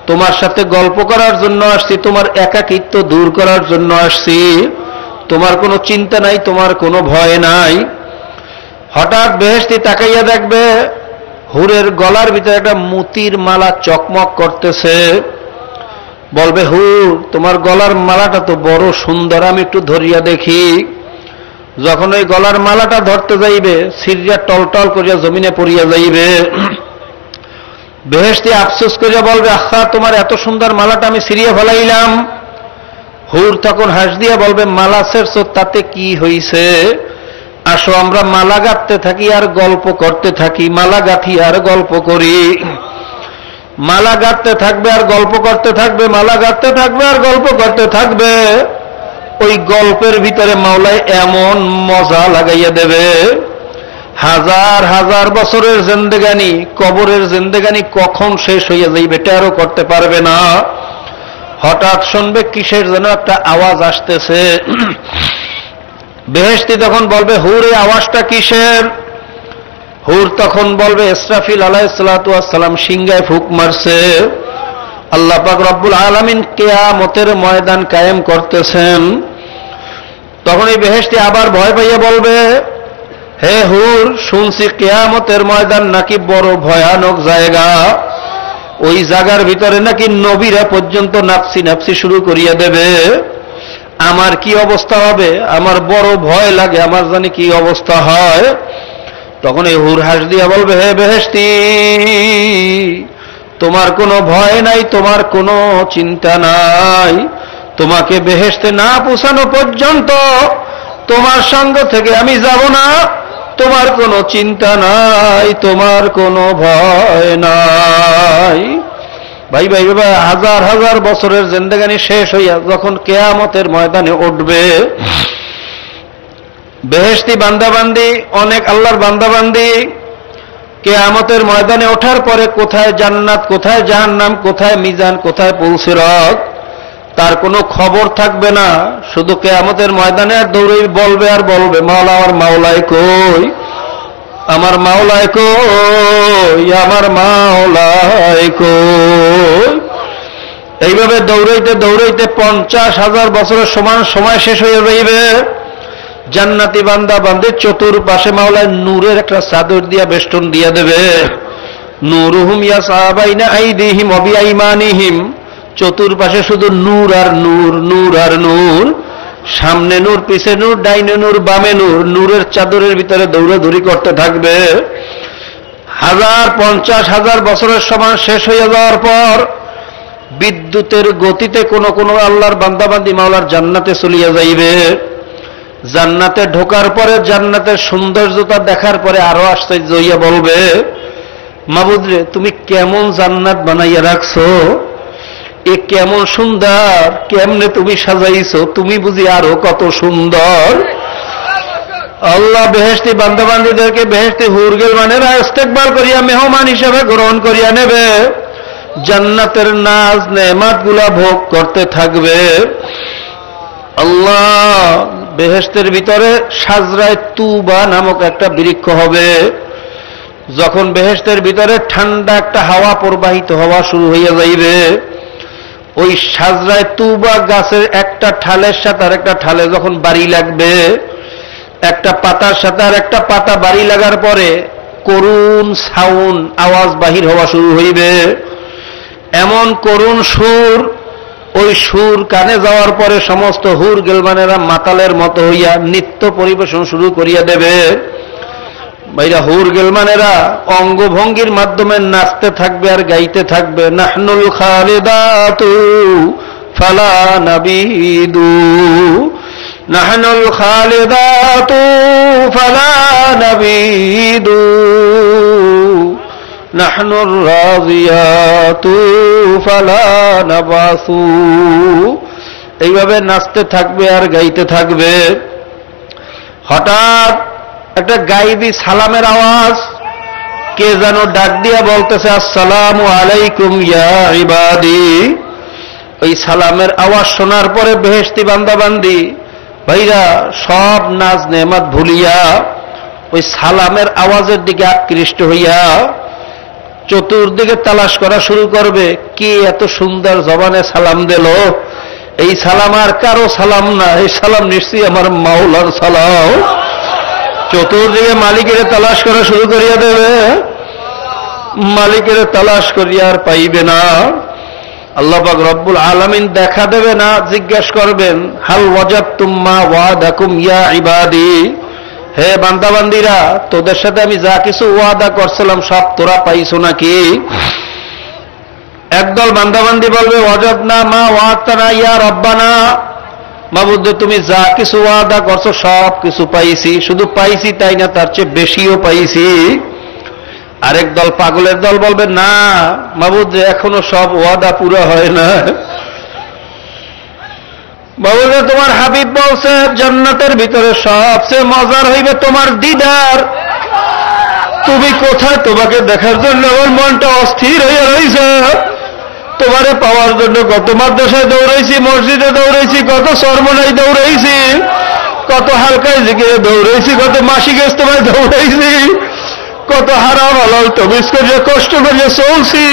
তোমার সাথে গল্প করার জন্য আসছি, তোমার একাকিত্ব দূর করার জন্য আসছি, তোমার কোনো চিন্তা নাই, তোমার কোনো ভয় নাই। হঠাৎ বেহেশতি তাকাইয়া দেখবে হুরের গলার ভিতরে একটা মতির মালা চকমক করতেছে। বলবে হুর তোমার গলার মালাটা তো বড় সুন্দর, আমি একটু ধরিয়া দেখি। যখন ওই গলার মালাটা ধরতে যাইবে সিরিয়া টলটল করিয়া জমিনে পড়িয়া যাইবে। বেহেশতি আফসোস করিয়া বলবে আহা তোমার এত সুন্দর মালাটা আমি সিরিয়া ফেলাইলাম। হুর তখন হাস দিয়া বলবে মালা ছেড়ছো তাতে কি হইছে, আসো আমরা মালা গাঁথতে থাকি আর গল্প করতে থাকি, মালা গাঁথি আর গল্প করি। মালা গাঁথতে থাকবে আর গল্প করতে থাকবে, মালা গাঁথতে থাকবে আর গল্প করতে থাকবে। ওই গল্পের ভিতরে মাওলায় এমন মজা লাগাইয়া দেবে, হাজার হাজার বছরের জিন্দেগানি, কবরের জিন্দেগানি কখন শেষ হইয়া যাইবে টেরও করতে পারবে না। হঠাৎ শুনবে কিসের যেন একটা আওয়াজ আসতেছে। বেহেশতি তখন বলবে হুর এই আওয়াজটা কিসের? হুর তখন বলবে ইসরাফিল আলাইহিস সালাতু ওয়াস সালাম সিংহায় ফুক মারছে, আল্লাহ পাক রব্বুল আলামিন কিয়ামতের ময়দান কায়েম করতেছেন। তখন এই বেহেশতি আবার ভয় পাইয়া বলবে হে হুর শুনছি কিয়ামতের ময়দান নাকি বড় ভয়ানক জায়গা, ওই জায়গার ভিতরে নাকি নবীরা পর্যন্ত নাফসি নাফসি শুরু করিয়া দেবে, আমার কি অবস্থা হবে, আমার বড় ভয় লাগে, আমার জানি কি অবস্থা হয়। তখন এই হুর হাস দিয়া বলবে হে বেহেশতি তোমার কোনো ভয় নাই, তোমার কোনো চিন্তা নাই, তোমাকে বেহেশতে না পৌঁছানো পর্যন্ত তোমার সঙ্গ থেকে আমি যাব না, তোমার কোনো চিন্তা নাই, তোমার কোনো ভয় নাই। ভাই ভাই বাবা হাজার হাজার বছরের জিন্দেগানি শেষ হইয়া যখন কিয়ামতের ময়দানে উঠবে, বেহেশতি বান্দাবান্দি অনেক আল্লাহর বান্দাবান্দি কিয়ামতের ময়দানে ওঠার পরে কোথায় জান্নাত, কোথায় জাহান্নাম, কোথায় মিজান, কোথায় পুলসিরাত তার কোনো খবর থাকবে না। শুধু কিয়ামতের ময়দানে আর দৌড়ে বলবে আর বলবে মাওলা আমার মাওলাই কই, আমার মাওলাই কই, আমার মাওলাই কই। এইভাবে দৌড়াইতে দৌড়াইতে 50,000 বছরের সমান সময় শেষ হয়ে যাইবে। জান্নাতি বান্দা বান্দির চতুর্পাশে মাওলায় নূরের একটা চাদর দিয়া বেষ্টন দিয়া দেবে। নূরুহুম ইয়াসাবাইনা আইদিহিম ওয়া বিআইমানিহিম, চতুর্পাশে শুধু নূর আর নূর, নূর আর নূর, সামনে নূর, পিছে নূর, ডাইনে নূর, বামে নূর, নূরের চাদরের ভিতরে দৌড়াদৌড়ি করতে থাকবে। 50,000 বছরের সমান শেষ হয়ে যাওয়ার পর বিদ্যুতের গতিতে কোন কোন আল্লাহর বান্দাবান্দি মাওলার জান্নাতে চলিয়া যাইবে। জান্নাতে ঢোকার পরে জান্নাতের সৌন্দর্যতা দেখার পরে আরো আশ্চর্য হইয়া বলবে মাবুদ রে তুমি কেমন জান্নাত বানাইয়া রাখছো, এ কেমন সুন্দর, কেমনে তুমি সাজাইছো, তুমি বুঝি আরো কত সুন্দর। আল্লাহ বেহেশতি বান্দাবান্দিদেরকে বেহেশতি হুরগেল মানেরা ইস্তেকবাল করিয়া মেহমান হিসেবে গ্রহণ করিয়া নেবে, জান্নাতের নাজ নেমাত গুলা ভোগ করতে থাকবে। আল্লাহ বেহেশতের ভিতরে সাজরায় তুবা নামক একটা বৃক্ষ হবে। যখন বেহেশতের ভিতরে ঠান্ডা একটা হাওয়া প্রবাহিত হওয়া শুরু হইয়া যাইবে, ওই সাজরায় তুবা গাছের একটা ঠালের সাথে আর একটা ঠালে যখন বাড়ি লাগবে, একটা পাতার সাথে আর একটা পাতা বাড়ি লাগার পরে করুণ সাউন্ড আওয়াজ বাহির হওয়া শুরু হইবে। এমন করুণ সুর, ওই সুর কানে যাওয়ার পরে সমস্ত হুর গেলমানেরা মাতালের মতো হইয়া নৃত্য পরিবেশন শুরু করিয়া দেবে। ভাইরা হুর গেলমানেরা অঙ্গভঙ্গির মাধ্যমে নাচতে থাকবে আর গাইতে থাকবে নাহনুল খালিদাতু ফালা নাবিদু, নাহনুল খালিদাতু ফালা নাবিদু, নাহনুর রাজিয়াতু ফালা নাবাসু। এইভাবে নাচতে থাকবে আর গাইতে থাকবে। হঠাৎ একটা গাইবি সালামের আওয়াজ, কে যেন ডাক দিয়া বলতেছে, আসসালামু আলাইকুম ইয়া ইবাদি। ওই সালামের আওয়াজ শোনার পরে বেহেশতি বান্দাবান্দি ভাইরা সব নাজ নেয়ামত ভুলিয়া ওই সালামের আওয়াজের দিকে আকৃষ্ট হইয়া চতুর্দিকে তালাশ করা শুরু করবে, কে এত সুন্দর জবানে সালাম দিল। এই সালাম আর কারো সালাম না, এই সালাম নিশ্চয়ই আমার মাওলার সালাম। চতুর্দিকে মালিকের তালাশ করা শুরু করিয়া দেবে, মালিকের তালাশ করিয়া আর পাইবে না। আল্লাহ পাক রব্বুল আলামিন দেখা দেবে না, জিজ্ঞেস করবেন, হাল ওয়াজাদতুম মা ওয়াদাকুম ইয়া ইবাদি, হে বান্দাবান্দিরা, তোদের সাথে আমি যা কিছু ওয়াদা করছিলাম সব তোরা পাইছো নাকি? একদল বান্দাবান্দি বলবে, ওয়াজাদনা মা ওয়াদানা ইয়া রব্বানা, মাবুদ তুমি যা কিছু ওয়াদা করছো সব কিছু পাইছি, শুধু পাইছি তাই না, তার চেয়ে বেশিও পাইছি। আরেক দল পাগলের দল বলবে, না মাবুদ এখনো সব ওয়াদা পুরো হয় না। মাবুদ তোমার হাবিব বলছে জান্নাতের ভিতরে সবচেয়ে মজার হইবে তোমার দিদার, তুমি কোথায়? তোমাকে দেখার জন্য আমার মনটা অস্থির হয়ে রয়েছে। তোমারে পাওয়ার জন্য কত মাদ্রাসায় দৌড়াইছি, মসজিদে দৌড়াইছি, কত সরমনায় দৌড়াইছি, কত হালকায় জিকিরে দৌড়াইছি, কত মাসিক ইজতেমায় দৌড়াইছি, কত হারাম হালাল তমিজ করিয়া কষ্ট করিয়া চলছি।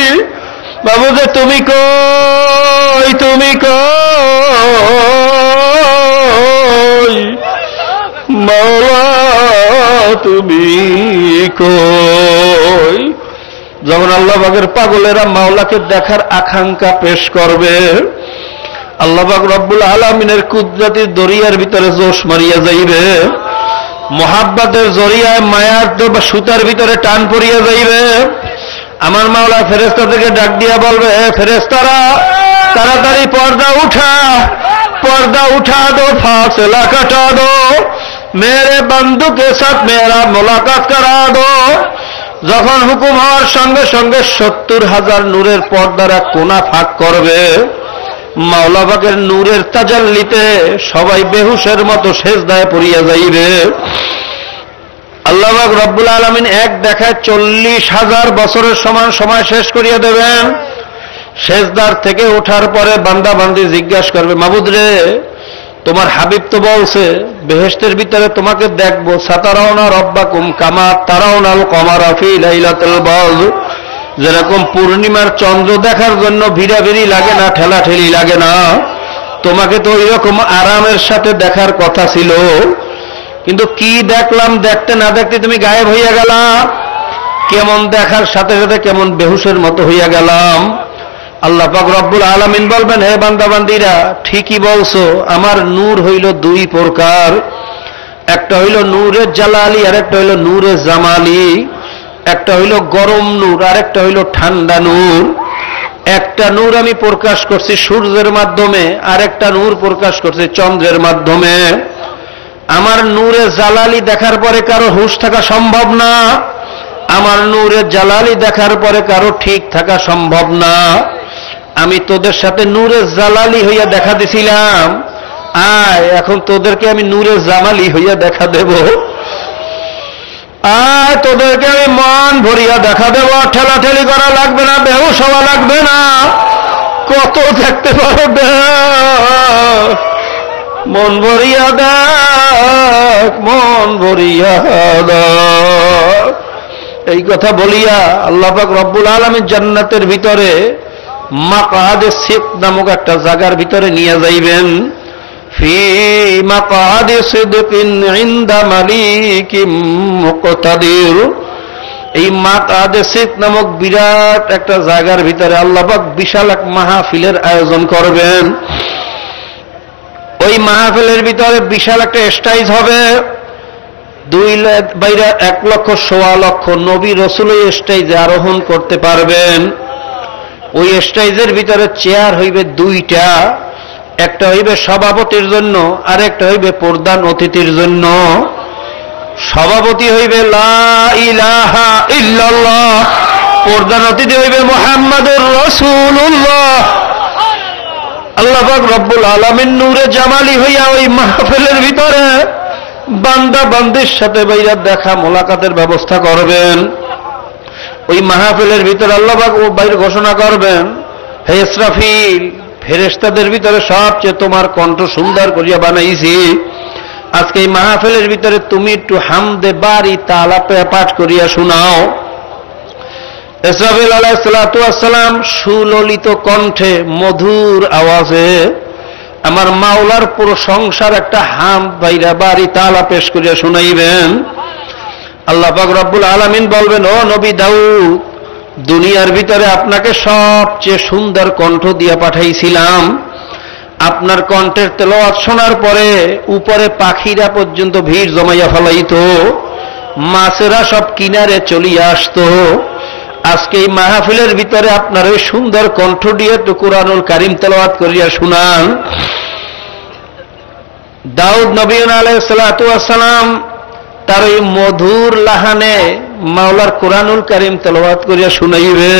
বাবু যে তুমি কই, তুমি কই মাওলা, তুমি কই? যখন আল্লাহ পাকের পাগলেরা মাওলাকে দেখার আকাঙ্ক্ষা পেশ করবে, আল্লাহ পাক রব্বুল আলামিনের কুদরতের দরিয়ার ভিতরে জোশ মারিয়া যাইবে, মোহাব্বতের জরিয়ায় মায়ার সুতার ভিতরে টান পড়িয়া যাইবে। আমার মাওলা ফেরেশতা থেকে ডাক দিয়া বলবে, ফেরেশতারা তাড়াতাড়ি পর্দা উঠা দো, ফাসলা কাটা দো, মেরে বন্ধু কে সাথ মেরা মুলাকাত করা দো। যখন হুকুম হওয়ার সঙ্গে সঙ্গে 70,000 নূরের পর্দারা কোনা ফাঁক করবে, মাওলা পাকের নূরের তাজাল্লিতে সবাই বেহুশের মতো সেজদায় পড়িয়া যাইবে। আল্লাহ পাক রব্বুল আলামিন এক দেখায় 40,000 বছরের সমান সময় শেষ করিয়া দেবেন। সেজদার থেকে ওঠার পরে বান্দা বান্দি জিজ্ঞাসা করবে, মাবুদ রে তোমার হাবিব তো বলছে বেহেশতের ভিতরে তোমাকে দেখবো, সাতারাউনা রব্বাকুম কামা তারাউনাল কমারা ফি লাইলাতুল বদর, যেরকম পূর্ণিমার চন্দ্র দেখার জন্য ভিড়াভিড়ি লাগে না, ঠেলাঠেলি লাগে না, তোমাকে তো ওইরকম আরামের সাথে দেখার কথা ছিল, কিন্তু কি দেখলাম, দেখতে না দেখতে তুমি গায়েব হইয়া গেলা। কেমন দেখার সাথে সাথে কেমন বেহুশের মতো হইয়া গেলাম। আল্লাহ পাক রব্বুল আলামিন বলবেন, হে বান্দাবান্দিরা ঠিকই বলছো, আমার নূর হইল দুই প্রকার, একটা হইল নূরে জালালি আর একটা হইল নূরে জামালি। একটা হইল গরম নূর আর একটা হইল ঠান্ডা নূর। একটা নূর আমি প্রকাশ করছি সূর্যের মাধ্যমে, আর একটা নূর প্রকাশ করছি চন্দ্রের মাধ্যমে। আমার নূরে জালালি দেখার পরে কারো হুঁশ থাকা সম্ভব না, আমার নূরে জালালি দেখার পরে কারো ঠিক থাকা সম্ভব না। আমি তোদের সাথে নূরে জালালি হইয়া দেখা দিছিলাম, আয় এখন তোদেরকে আমি নূরে জামালি হইয়া দেখা দেব। আয় তোদেরকে আমি মন ভরিয়া দেখা দেব, ঠেলাঠেলি করা লাগবে না, বেহুশ হওয়া লাগবে না, কত দেখতে পারবে, মন ভরিয়া দেখ, মন ভরিয়া দেখ। এই কথা বলিয়া আল্লাহ পাক রব্বুল আলামিন জান্নাতের ভিতরে মাকআদে সিদক নামক একটা জায়গার ভিতরে নিয়ে যাইবেন। ফি মাকআদে সিদকিন ইনদা মালিকিম মুকতাদির। এই মাকআদে সিদক নামক বিরাট একটা জায়গার ভিতরে আল্লাহ পাক বিশাল এক মাহফিলের আয়োজন করবেন। ওই মাহফিলের ভিতরে বিশাল একটা স্টেজ হবে, 1,00,000 নবী রাসূল এই স্টেজে আরোহণ করতে পারবেন। ওই স্টেজের ভিতরে চেয়ার হইবে দুইটা, একটা হইবে সভাপতির জন্য আর একটা হইবে প্রধান অতিথির জন্য। সভাপতি হইবে লা ইলাহা ইল্লাল্লাহ, প্রধান অতিথি হইবে মুহাম্মাদুর রাসূলুল্লাহ। আল্লাহ পাক রব্বুল আলামিন নূরে জামালি হইয়া ওই মাহফিলের ভিতরে বান্দা বান্দির সাথে বাইরা দেখা মোলাকাতের ব্যবস্থা করবেন। ওই মাহফিলের ভিতরে আল্লাহ পাক বাইরে ঘোষণা করবেন, হে ইসরাফিল, ফেরেশতাদের ভিতরে সবচেয়ে তোমার কণ্ঠ সুন্দর করিয়া বানাইছি, আজকে এই মাহফিলের ভিতরে তুমি একটু হামদে বারি তাআলা পাঠ করিয়া শোনাও। ইসরাফিল আলাইহিস সালাতু ওয়াস সালাম সুললিত কণ্ঠে মধুর আওয়াজে আমার মাওলার প্রশংসার একটা হামদ বাইরা বারি তাআলা পেশ করিয়া শুনাইবেন। আল্লাহ পাক রব্বুল আলামিন বলবেন, ও নবী দাউদ, দুনিয়ার ভিতরে আপনাকে সবচেয়ে সুন্দর কণ্ঠ দিয়ে পাঠাইছিলাম। আপনার কণ্ঠের তেলাওয়াত শোনার পরে উপরে পাখিরা পর্যন্ত ভিড় জমাইয়া ফেলাইতো, মাছেরা সব কিনারে চলিয়া আসতো। আজকে এই মাহফিলের ভিতরে আপনার ওই সুন্দর কণ্ঠ দিয়ে একটু কুরআনুল কারীম তেলাওয়াত করিয়া শুনান। দাউদ নবী আলাইহিস সালাতু ওয়াস সালাম তার ওই মধুর লাহানে মাওলার কুরআনুল কারীম তেলাওয়াত করিয়া শুনাইবে।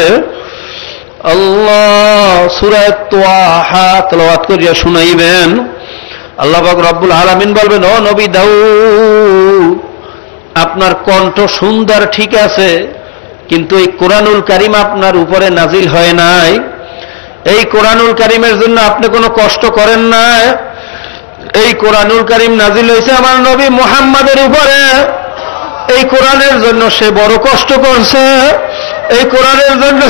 আল্লাহ সূরা তাহা তেলাওয়াত করিয়া শুনাইবেন। আল্লাহ পাক রব্বুল আলামিন বলবেন, ও নবী দাউদ, আপনার কণ্ঠ সুন্দর ঠিক আছে, কিন্তু এই কোরআনুল কারীম আপনার উপরে নাজিল হয় নাই। এই কোরআনুল কারীমের জন্য আপনি কোনো কষ্ট করেন না। এই কোরআনুল কারীম নাজিল হয়েছে আমার নবী মুহাম্মাদের উপরে। এই কোরআনের জন্য সে বড় কষ্ট করছে, এই কোরআনের জন্য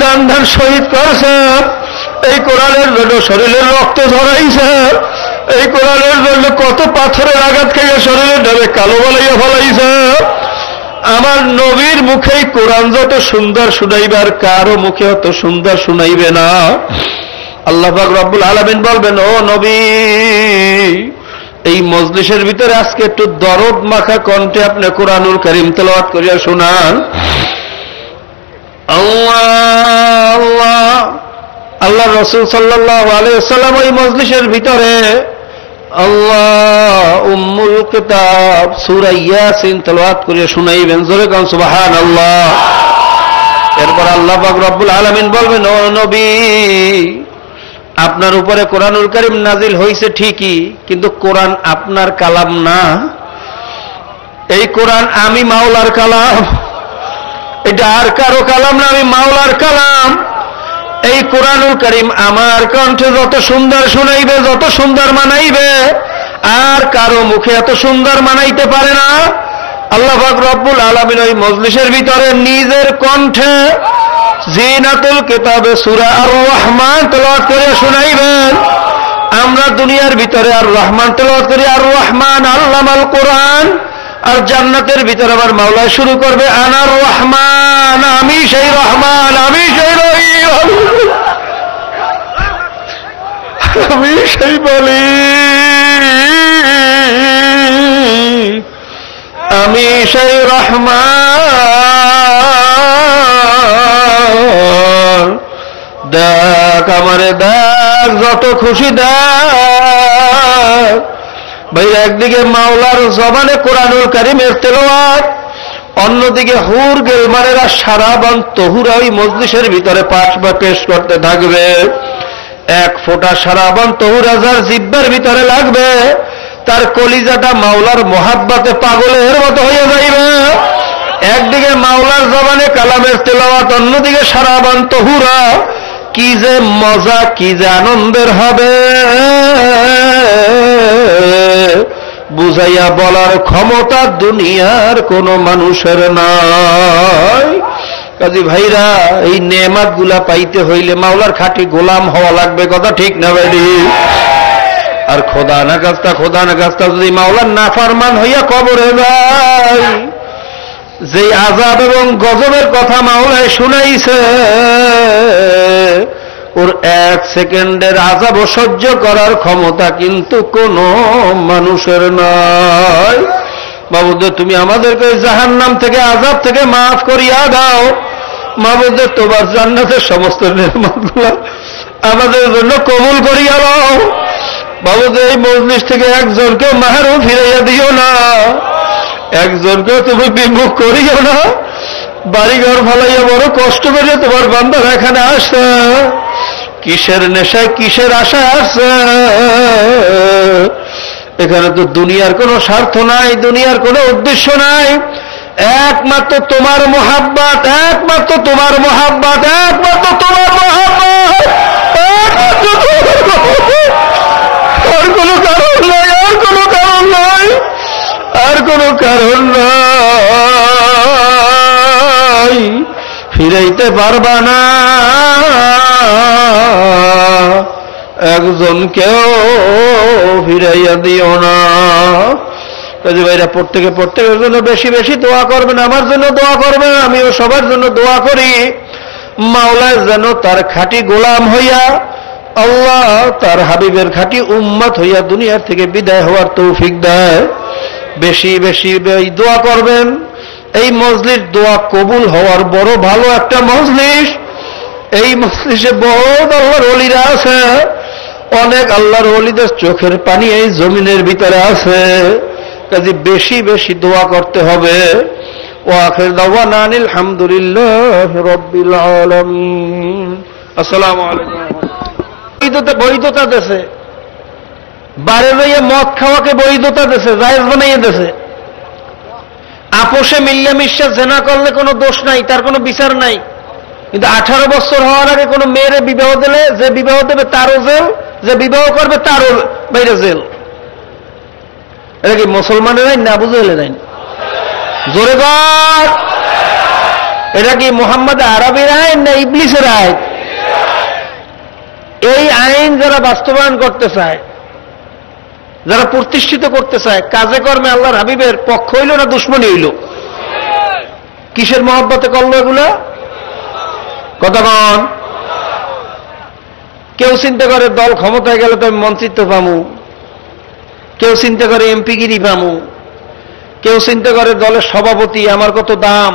দান দান শহীদ করছে, এই কোরআনের জন্য শরীরের রক্ত ঝরাইছে, এই কোরআনের জন্য কত পাথরের আঘাত খেয়ে শরীরের ঢালে কালো বালাইয়া ফলাইছে। আমার নবীর মুখেই কোরআন যত সুন্দর শুনাইবার, কারো মুখে অত সুন্দর শুনাইবে না। আল্লাহ পাক রব্বুল আলামিন বলবেন, ও নবী, এই মজলিসের ভিতরে আজকে একটু দরদ মাখা কণ্ঠে আপনি কোরআনুল কারীম তেলাওয়াত করিয়া শুনান। আল্লাহ রাসূল সাল্লাল্লাহু আলাইহি ওয়াসাল্লাম ওই মজলিসের ভিতরে আল্লাহ উম্মুল কিতাব সূরা ইয়াসিন তেলাওয়াত করিয়া শুনাইবেন। জোরে কোন সুবহানাল্লাহ। এরপর আল্লাহ পাক রব্বুল আলামিন বলবেন, ও নবী, আপনার উপরে কোরআনুল কারীম নাজিল হয়েছে ঠিকই, কিন্তু কোরআন আপনার কালাম না। এই কোরআন আমি মাওলার কালাম, এটা আর কারো কালাম না, আমি মাওলার কালাম। এই কোরআনুল কারীম আমার কণ্ঠে যত সুন্দর শুনাইবে, যত সুন্দর মানাইবে, আর কারো মুখে এত সুন্দর মানাইতে পারে না। আল্লাহ পাক রব্বুল আলামিন ওই মজলিসের ভিতরে নিজের কণ্ঠে জিনাতুল কিতাবে সূরা আর রহমান তেলাওয়াত করে শুনাইবেন। আমরা দুনিয়ার ভিতরে আর রহমান তেলাওয়াত করি, আর রহমান আল্লামাল কোরআন, আর জান্নাতের ভিতরে আবার মাওলা শুরু করবে আনার রহমান, আমি সেই রহমান, আমি সেই রহিম, আমি সেই বলি, আমি সেই রহমান, দেখ আমারে দেখ, যত খুশি দেখ। ভাই, একদিকে মাওলার জবানে কোরআনুল কারীমের তেলাওয়াত, অন্যদিকে হুর গেলমানেরা সারাবান তহুরা ওই মজলিসের ভিতরে পাঠ বা পেশ করতে থাকবে। এক ফোঁটা সারাবান তহুরা যার জিহ্বার ভিতরে লাগবে, তার কলিজাটা মাওলার মোহাব্বতে পাগলের মতো হয়ে যাইবে। একদিকে মাওলার জবানে কালামের তেলাওয়াত, অন্যদিকে সারাবান তহুরা, কি যে মজা, কি যে আনন্দের হবে, বুঝাইয়া বলার ক্ষমতা দুনিয়ার কোন মানুষের নাই। কাজী ভাইরা, এই নেয়ামত গুলা পাইতে হইলে মাওলার খাঁটি গোলাম হওয়া লাগবে, কথা ঠিক না বেডি? আর খোদা না কাজটা যদি মাওলার নাফরমান হইয়া কবরে যায়, যে আযাব এবং গজবের কথা মাওলায় শুনাইছে, ওর এক সেকেন্ডের আযাব সহ্য করার ক্ষমতা কিন্তু কোন মানুষের নাই। মাবুদ, তুমি আমাদেরকে জাহান্নাম থেকে, আযাব থেকে মাফ করিয়া দাও। মাবুদ, তোমার জান্নাতের সমস্ত নেয়ামতগুলো আমাদের জন্য কবুল করিয়া দাও। মাবুদ, এই মজলিস থেকে একজনকে মাহরুম ফিরাইয়া দিও না, একজনকে তুমি বিমুখ করিও না। বাড়িঘর ফালাইয়া বড় কষ্ট করে তোমার বান্দারা এখানে আসে, কিসের নেশায় কিসের আশা আছে? এখানে তো দুনিয়ার কোনো স্বার্থ নাই, দুনিয়ার কোনো উদ্দেশ্য নাই, একমাত্র তোমার মোহাব্বত, একমাত্র তোমার মোহাব্বত, একমাত্র তোমার মোহাব্বত, আর কোনো কারণ নাই, আর কোনো কারণ নাই, আর কোনো কারণ নাই। ফিরাইতে পারবা না একজনকেও ফিরাইয়া দিও না। কাজী ভাইরা প্রত্যেকের জন্য বেশি বেশি দোয়া করবেন, আমার জন্য দোয়া করবেন, আমিও সবার জন্য দোয়া করি। মাওলায় যেন তার খাঁটি গোলাম হইয়া, আল্লাহ তার হাবিবের খাঁটি উম্মত হইয়া দুনিয়ার থেকে বিদায় হওয়ার তৌফিক দেয়। বেশি বেশি দোয়া করবেন। এই মজলিস দোয়া কবুল হওয়ার বড় ভালো একটা মজলিস। এই মজলিসে বহুত আল্লাহর ওলিরা আছে, অনেক আল্লাহর ওলিদের চোখের পানি এই জমিনের ভিতরে আছে। কাজে বেশি বেশি দোয়া করতে হবে। ওয়াখির দাওয়ানা আলহামদুলিল্লাহি রাব্বিল আলামিন। আসসালামু আলাইকুম। বৈধতা দেশে বারে লইয়া মদ খাওয়াকে বৈধতা দেশে জায়েজ বানাইয়ে দেশে। আপোষে মিল্লামিশা জেনা করলে কোনো দোষ নাই, তার কোনো বিচার নাই। কিন্তু 18 বছর হওয়ার আগে কোনো মেয়েরে বিবাহ দিলে যে বিবাহ দেবে তারও জেল, যে বিবাহ করবে তারও বাইরে জেল। এটা কি মুসলমানের আইন না আবু জেহেলের আইন? জোরে বল। এটা কি মোহাম্মদ আরবির আইন না ইবলিসের আইন? এই আইন যারা বাস্তবায়ন করতে চায়, যারা প্রতিষ্ঠিত করতে চায়, কাজে কর্মে আল্লাহর হাবিবের পক্ষ হইল না দুশ্মনী হইল? কিসের মহব্বতে করলো এগুলো? কতক্ষণ? কেউ চিন্তা করে দল ক্ষমতায় গেলে তো আমি মন্ত্রিত্ব পামু, কেউ চিন্তা করে এমপিগিরি পামু, কেউ চিন্তা করে দলের সভাপতি, আমার কত দাম,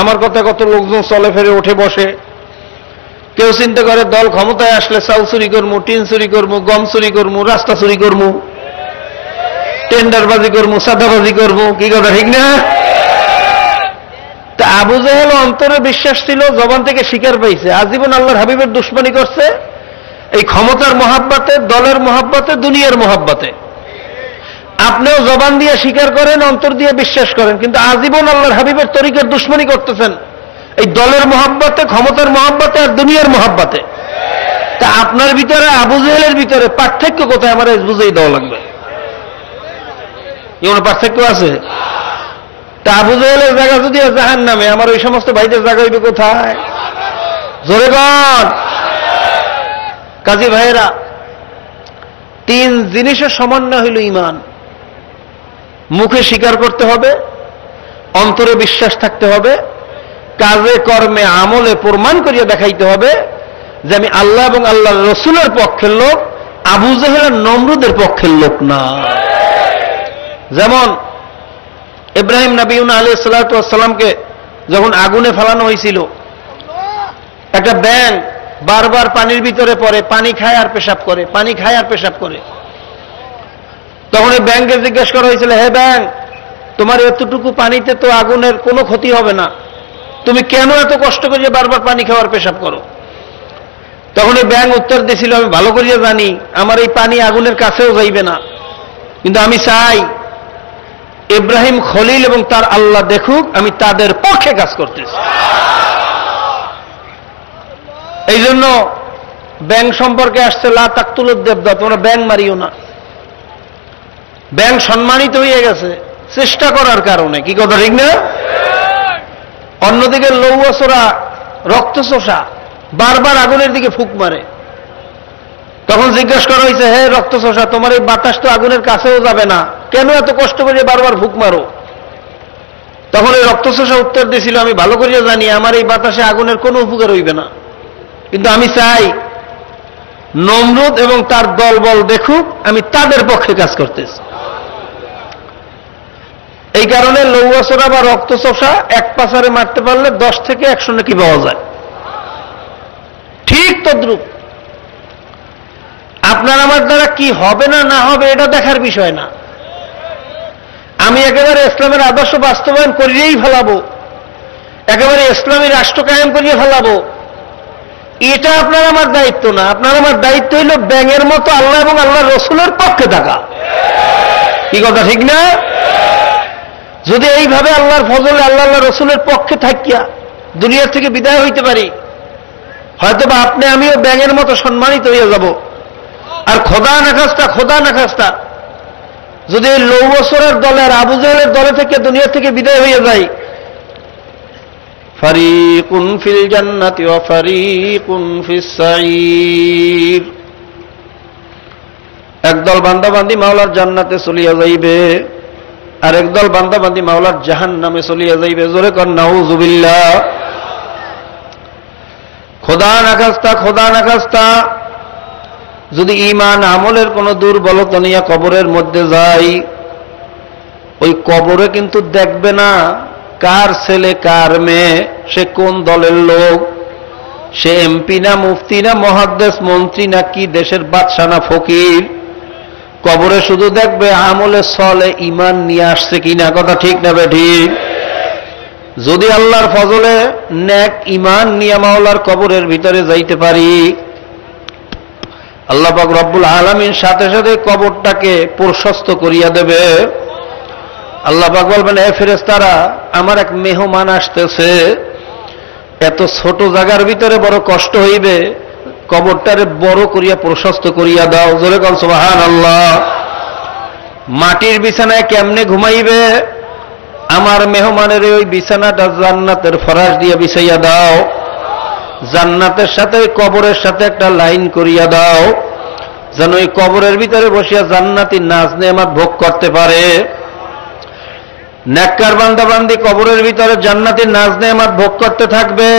আমার কথা কত লোকজন চলে ফেরে ওঠে বসে। কেউ চিন্তা করে দল ক্ষমতায় আসলে চাল চুরি করমু, টিন চুরি করমু, গম চুরি করমু, রাস্তা চুরি করমু, টেন্ডারবাজি করমু, চাঁদাবাজি করমু। কি কথা ঠিক না? তা আবু জেহেল অন্তরে বিশ্বাস ছিল, জবান থেকে স্বীকার পাইছে, আজীবন আল্লাহর হাবিবের দুশমনি করছে এই ক্ষমতার মহাব্বতে, দলের মহাব্বতে, দুনিয়ার মহাব্বতে। আপনিও জবান দিয়ে স্বীকার করেন, অন্তর দিয়ে বিশ্বাস করেন, কিন্তু আজীবন আল্লাহর হাবিবের তরিকার দুশমনি করতেছেন এই দলের মহাব্বতে, ক্ষমতার মহাব্বতে আর দুনিয়ার মহাব্বতে। তা আপনার ভিতরে আবু জেহেলের ভিতরে পার্থক্য কোথায়? আমার বুঝেই দেওয়া লাগবে। কোনো পার্থক্য আছে? তা আবু জেহেলের জায়গা যদি জাহান্নামে, আমার ওই সমস্ত ভাইদের জায়গা হইবে কোথায়? জোরে বল। কাজী ভাইয়েরা, 3 জিনিসের সমন্বয় হইল ঈমান। মুখে স্বীকার করতে হবে, অন্তরে বিশ্বাস থাকতে হবে, কাজে কর্মে আমলে প্রমাণ করিয়া দেখাইতে হবে যে আমি আল্লাহ এবং আল্লাহর রসুলের পক্ষের লোক, আবু জেহেল নমরুদের পক্ষের লোক না। যেমন ইব্রাহিম নবীনা আলাইহিস সালাতু ওয়াস সালামকে যখন আগুনে ফেলানো হয়েছিল, একটা ব্যাঙ বারবার পানির ভিতরে পড়ে, পানি খায় আর পেশাব করে, পানি খায় আর পেশাব করে। তখন এই ব্যাঙকে জিজ্ঞেস করা হয়েছিল, হে ব্যাঙ, তোমার এতটুকু পানিতে তো আগুনের কোনো ক্ষতি হবে না, তুমি কেন এত কষ্ট করিয়ে বারবার পানি খাওয়ার পেশাব করো? তখন এই ব্যাঙ উত্তর দিয়েছিল, আমি ভালো করিয়া জানি আমার এই পানি আগুনের কাছেও যাইবে না, কিন্তু আমি চাই ইব্রাহিম খলিল এবং তার আল্লাহ দেখুক আমি তাদের পক্ষে কাজ করতেছি। এই জন্য ব্যাঙ সম্পর্কে আসছে, লা তাকতুলুদ দেবদা, তোমরা ব্যাঙ মারিও না। ব্যাঙ সম্মানিত হয়ে গেছে চেষ্টা করার কারণে। কি কথা ঠিক না? অন্যদিকে লৌয়াসোরা, রক্তচোষা বারবার আগুনের দিকে ফুক মারে। তখন জিজ্ঞাসা করা হয়েছে, হে রক্তচোষা, তোমার এই বাতাস তো আগুনের কাছেও যাবে না, কেন এত কষ্ট করে বারবার ফুক মারো? তখন এই রক্তচোষা উত্তর দিয়েছিল, আমি ভালো করিয়া জানি আমার এই বাতাসে আগুনের কোনো উপকার হইবে না, কিন্তু আমি চাই নমরুদ এবং তার দলবল দেখুক আমি তাদের পক্ষে কাজ করতেছি। এই কারণে লৌয়াসোরা বা রক্তচোষা এক পাচারে মারতে পারলে 10 থেকে 100 নাকি পাওয়া যায়। ঠিক তদ্রুপ আপনার আমার দ্বারা কি হবে না না হবে এটা দেখার বিষয় না। আমি একেবারে ইসলামের আদর্শ বাস্তবায়ন করিয়েই ফেলাবো, একেবারে ইসলামী রাষ্ট্র কায়েম করিয়ে ফেলাবো, এটা আপনার আমার দায়িত্ব না। আপনার আমার দায়িত্ব হইল ব্যাঙের মতো আল্লাহ এবং আল্লাহ রসুলের পক্ষে থাকা। কি কথা ঠিক না? যদি এইভাবে আল্লাহর ফজলে আল্লাহ রসুলের পক্ষে থাকিয়া দুনিয়া থেকে বিদায় হইতে পারি, হয়তো বা আপনি আমিও ব্যাঙের মতো সম্মানিত হইয়া যাব। আর খোদা নাখাস্তা যদি লৌ বছরের দলের আবু জাহেলের দলে থেকে দুনিয়া থেকে বিদায় হইয়া যায়, ফারিকুন ফিল জান্নাতি ওয়া ফারিকুন ফিস সাঈর, একদল বান্দাবান্দি মাওলার জান্নাতে চলিয়া যাইবে, আর একদল বান্দাবান্দি মাওলার জাহান্নামে চলিয়া যাইবে। জোরে কর নাউযুবিল্লাহ। খোদা নাখাস্তা যদি ঈমান আমলের কোন দুর্বলতা নিয়ে কবরের মধ্যে যাই, ওই কবরে কিন্তু দেখবে না কার ছেলে কার মেয়ে, সে কোন দলের লোক, সে এমপি না মুফতি না মুহাদ্দিস মন্ত্রী না কি দেশের বাদশা না ফকির। কবরে শুধু দেখবে আমলে সলে ঈমান নিয়ে আসছে কিনা। কথা ঠিক না বেঠিক? যদি আল্লাহর ফজলে নেক ঈমান নিয়ে মাওলার কবরের ভিতরে যাইতে পারি, আল্লাহ পাক রব্বুল আলামিন সাথে সাথে কবরটাকে প্রশস্ত করিয়া দেবে। আল্লাহ পাক বলবেন, এ ফেরেশতারা, আমার এক মেহমান আসতেছে, এত ছোট জায়গার ভিতরে বড় কষ্ট হইবে, কবরটারে বড় করিয়া প্রশস্ত করিয়া দাও। জোরে কর সুবহানাল্লাহ। মাটির বিছানায় কেমনে ঘুমাইবে, আমার মেহমানের ওই বিছানাটা জান্নাতের ফরাশ দিয়ে বিছাইয়া দাও। জান্নাতের সাথে কবরের সাথে একটা লাইন করিয়া দাও, যেন ওই কবরের ভিতরে বসিয়া জান্নাতি নাজ নেয়ামত ভোগ করতে পারে। নেককার বান্দাবান্দি কবরের ভিতরে জান্নাতি নাজ নেয়ামত ভোগ করতে থাকবে,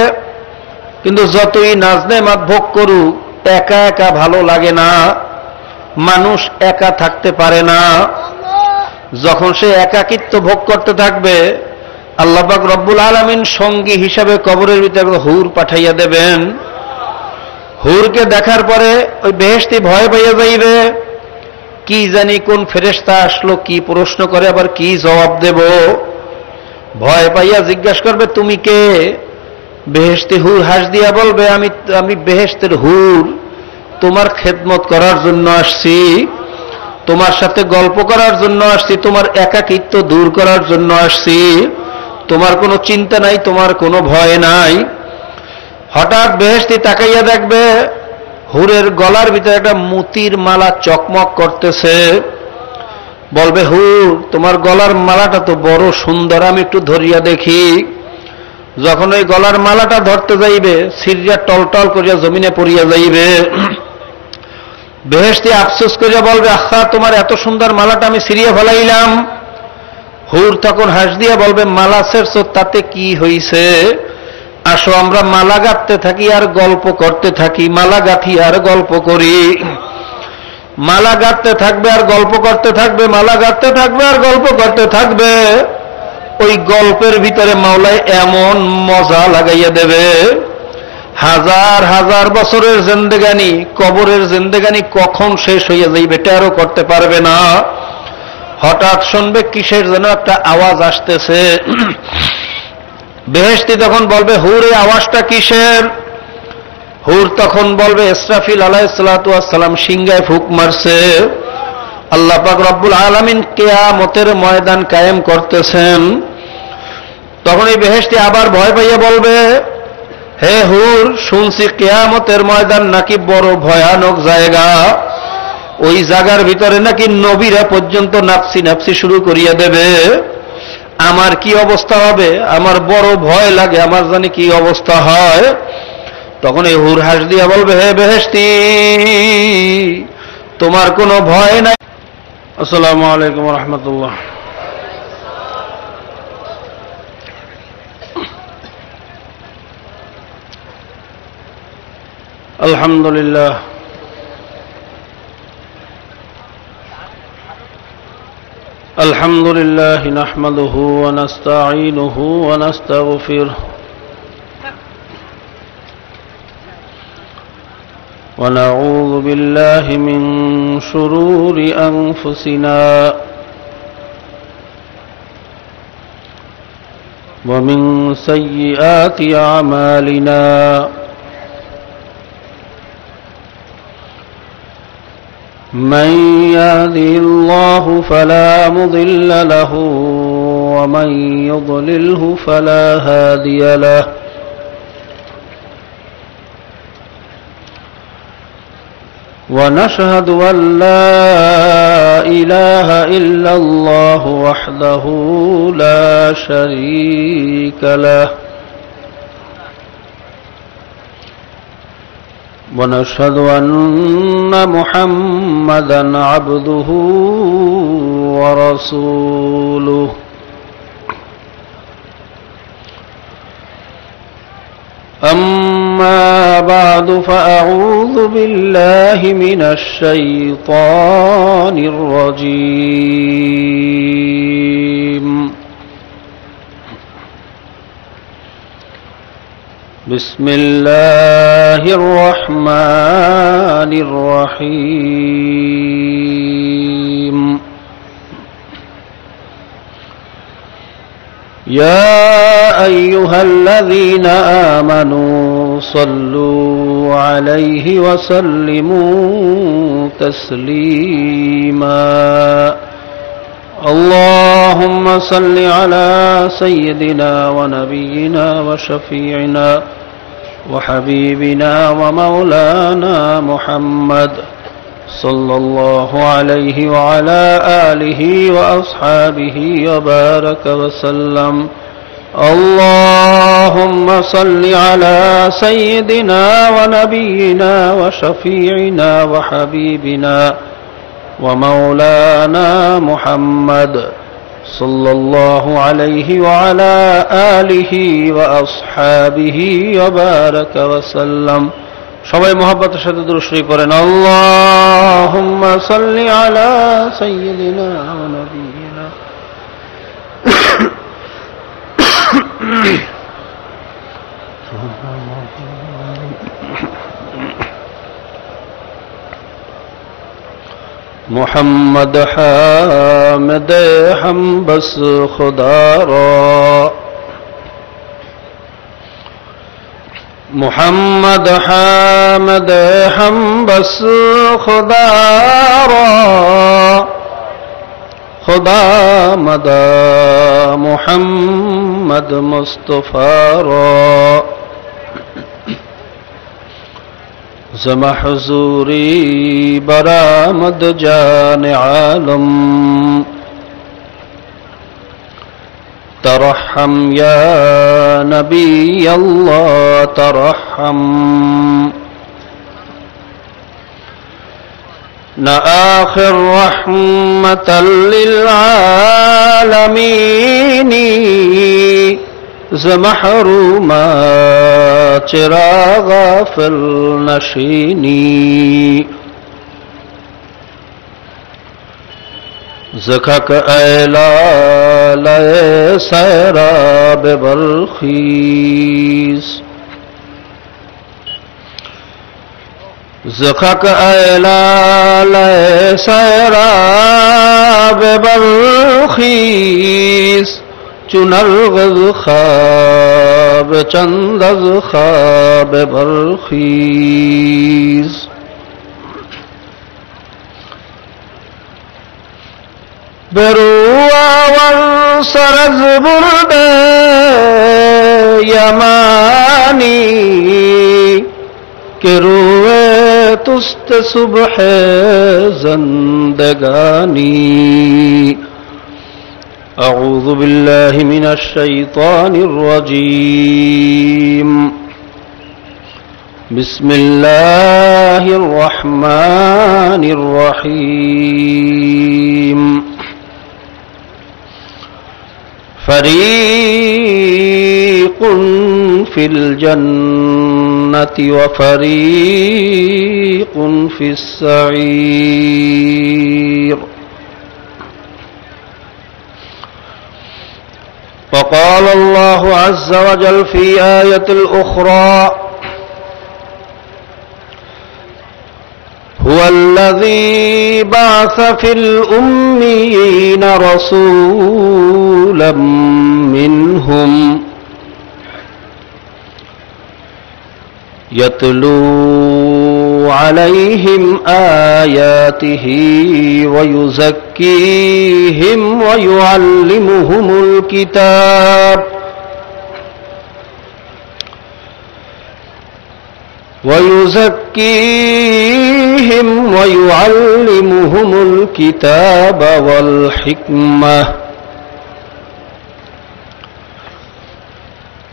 কিন্তু যতই নাজ নেয়ামত ভোগ করুক একা একা ভালো লাগে না। মানুষ একা থাকতে পারে না। যখন সে একাকিত্ব ভোগ করতে থাকবে, আল্লাহ পাক রব্বুল আলামিন সঙ্গী হিসাবে কবরের ভিতরে হুর পাঠাইয়া দেবেন। হুরকে দেখার পরে ওই বেহেশতি ভয় পাইয়া যাইবে, কি জানি কোন ফেরেশতা আসলো, কি প্রশ্ন করে, আবার কি জবাব দেব। ভয় পাইয়া জিজ্ঞাসা করবে, তুমি কে? বেহেশতি হুর হাস দিয়া বলবে, আমি বেহেশতের হুর, তোমার খেদমত করার জন্য আসছি, তোমার সাথে গল্প করার জন্য আসছি, তোমার একাকিত্ব দূর করার জন্য আসছি, তোমার কোনো চিন্তা নাই, তোমার কোনো ভয় নাই। হঠাৎ বেহেশতি তাকাইয়া দেখবে হুরের গলার ভিতরে একটা মুতির মালা চকমক করতেছে। বলবে, হুর, তোমার গলার মালাটা তো বড় সুন্দর, আমি একটু ধরিয়া দেখি। যখন ওই গলার মালাটা ধরতে যাইবে, সিরিয়া টলটল করিয়া জমিনে পড়িয়া যাইবে। বেহেশতি আফসোস করিয়া বলবে, আহা, তোমার এত সুন্দর মালাটা আমি সিরিয়া ফেলাইলাম। হুর তখন হাস দিয়া বলবে, মালা ছেড়ছো তাতে কি হইছে? আসো আমরা মালা গাঁথতে থাকি আর গল্প করতে থাকি, মালা গাঁথি আর গল্প করি। মালা গাঁথতে থাকবে আর গল্প করতে থাকবে, মালা গাঁথতে থাকবে আর গল্প করতে থাকবে। ওই গল্পের ভিতরে মাওলাই এমন মজা লাগাইয়া দেবে, হাজার হাজার বছরের জিন্দেগানি, কবরের জিন্দেগানি কখন শেষ হইয়া যাইবে টেরও করতে পারবে না। হঠাৎ শুনবে কিসের যেন একটা আওয়াজ আসতেছে। বেহেশতি তখন বলবে, হুর, এই আওয়াজটা কিসের? হুর তখন বলবে, ইসরাফিল আলাইহিস সালাতু ওয়াস সালাম সিংহায় ফুক মারছে, আল্লাহ পাক রব্বুল আলামিন কিয়ামতের ময়দান কায়েম করতেছেন। তখন এই বেহেশতি আবার ভয় পাইয়া বলবে, হে হুর, শুনছি কিয়ামতের ময়দান নাকি বড় ভয়ানক জায়গা, ওই জায়গার ভিতরে নাকি নবীরা পর্যন্ত নাফসি নাফসি শুরু করিয়া দেবে। আমার কি অবস্থা হবে? আমার বড় ভয় লাগে, আমার জানি কি অবস্থা হয়। তখন এই হুর হাস দিয়া বলবে, হে বেহেশতি, তোমার কোনো ভয় নাই। আসসালামু আলাইকুম ওয়া রাহমাতুল্লাহ। আলহামদুলিল্লাহ, الحمد لله نحمده ونستعينه ونستغفره ونعوذ بالله من شرور أنفسنا ومن سيئات أعمالنا من يهده الله فلا مضل له ومن يضلله فلا هادي له ونشهد أن لا إله إلا الله وحده لا شريك له ونشهد أن محمدا عبده ورسوله أما بعد فأعوذ بالله من الشيطان الرجيم بسم الله الرحمن الرحيم يا أيها الذين آمنوا صلوا عليه وسلموا تسليما اللهم صل على سيدنا ونبينا وشفيعنا وحبيبنا ومولانا محمد صلى الله عليه وعلى آله وأصحابه وبارك وسلم اللهم صل على سيدنا ونبينا وشفيعنا وحبيبنا ومولانا محمد صلى الله عليه وعلى آله وأصحابه وبارك وسلم সবাই মহব্বতের সাথে দুরূদ শরীফ পড়েন আল্লাহুম্মা সাল্লি আলা সাইয়্যিদিনা ওয়া নাবিয়িনা محمد حامد ہم بس خدا را محمد حامد ہم بس خدا را خدا مدى محمد مصطفى را زمحضوری برآمد جان عالم ترحم یا نبی اللہ ترحم نہ آخر رحمت للعالمین زمحروما چراغ غافل نشینی زکھک ایلال سیراب بلخیز زکھک ایلال سیراب بلخیز چنرغز خواب چندز خواب بلخیز بروا والسرز برد یمانی کہ روئے تست صبح زندگانی أعوذ بالله من الشيطان الرجيم بسم الله الرحمن الرحيم فريق في الجنة وفريق في السعير وقال الله عز وجل في آية الأخرى هو الذي بعث في الأميين رسولا منهم يتلو عليهم آياته ويزكيهم ويعلمهم الكتاب والحكمة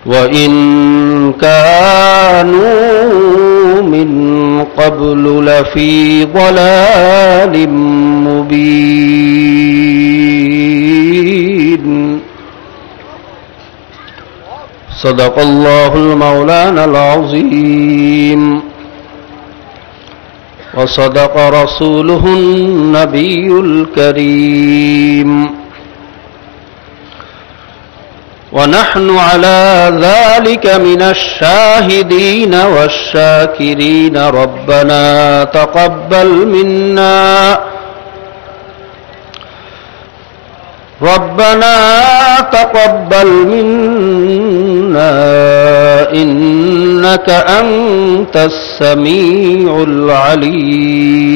وإن كانوا من قبل لفي ضلال مبين صدق الله المولانا العظيم وصدق رسوله النبي الكريم ونحن على ذلك من الشاهدين والشاكرين ربنا تقبل منا إنك أنت السميع العليم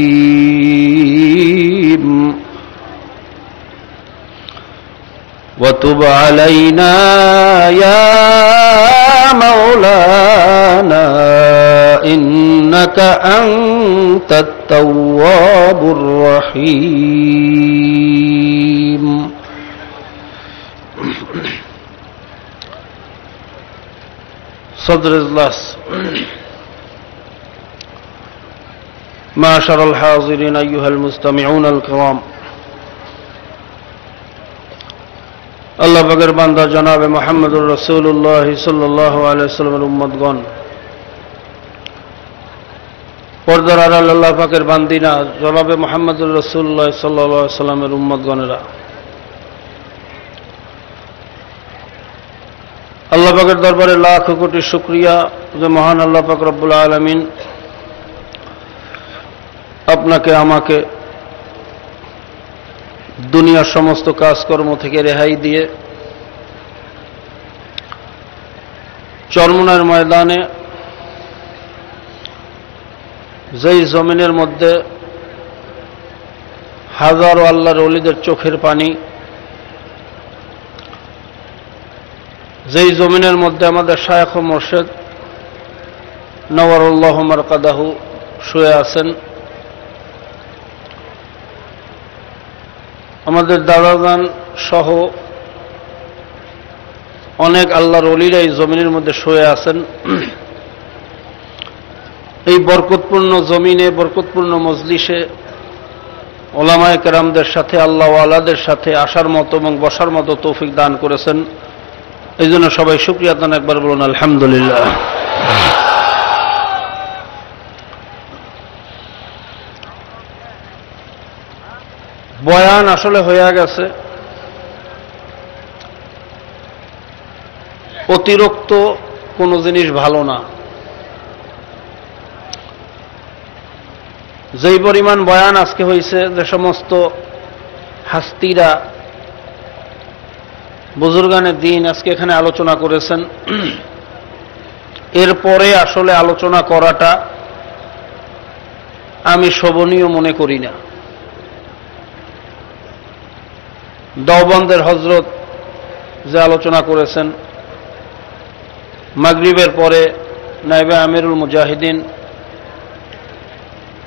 وتب علينا يا مولانا إنك أنت التواب الرحيم صدر اجلاس معاشر الحاضرين أيها المستمعون الكرام আল্লাহ পাকের বান্দা জনাবে মুহাম্মদুর রাসূলুল্লাহ সাল্লাল্লাহু আলাইহি ওয়াসাল্লামের উম্মতগণ, পর্দার আড়াল আল্লাহ পাকের বান্দিনা জনাবে মুহাম্মদুর রাসূলুল্লাহ সাল্লাল্লাহু আলাইহি ওয়াসাল্লামের উম্মতগণেরা, আল্লাহ পাকের দরবারে লাখ কোটি শুকরিয়া যে মহান আল্লাহ পাক রব্বুল আলামিন আপনাকে আমাকে দুনিয়ার সমস্ত কাজকর্ম থেকে রেহাই দিয়ে চরমনার ময়দানে যেই জমিনের মধ্যে হাজারো আল্লাহর ওলিদের চোখের পানি, যেই জমিনের মধ্যে আমাদের শায়খ ও মুর্শিদ নওয়ারুল্লাহ মারকাদাহু শুয়ে আছেন, আমাদের দাদাজান সহ অনেক আল্লাহর ওলিরা এই জমিনের মধ্যে শুয়ে আছেন। এই বরকতপূর্ণ জমিনে, বরকতপূর্ণ মজলিসে ওলামায়ে কেরামদের সাথে, আল্লাহ ওয়ালাদের সাথে আসার মতো এবং বসার মতো তৌফিক দান করেছেন। এই জন্য সবাই শুকরিয়া দান একবার বলুন আলহামদুলিল্লাহ। বয়ান আসলে হয়ে গেছে, অতিরিক্ত কোনো জিনিস ভালো না। যেই পরিমাণ বয়ান আজকে হয়েছে, যে সমস্ত হাস্তিরা বুজুর্গানে দিন আজকে এখানে আলোচনা করেছেন, এরপরে আসলে আলোচনা করাটা আমি শোভনীয় মনে করি না। দেওবন্দের হযরত যে আলোচনা করেছেন, মাগরিবের পরে নায়েবে আমিরুল মুজাহিদিন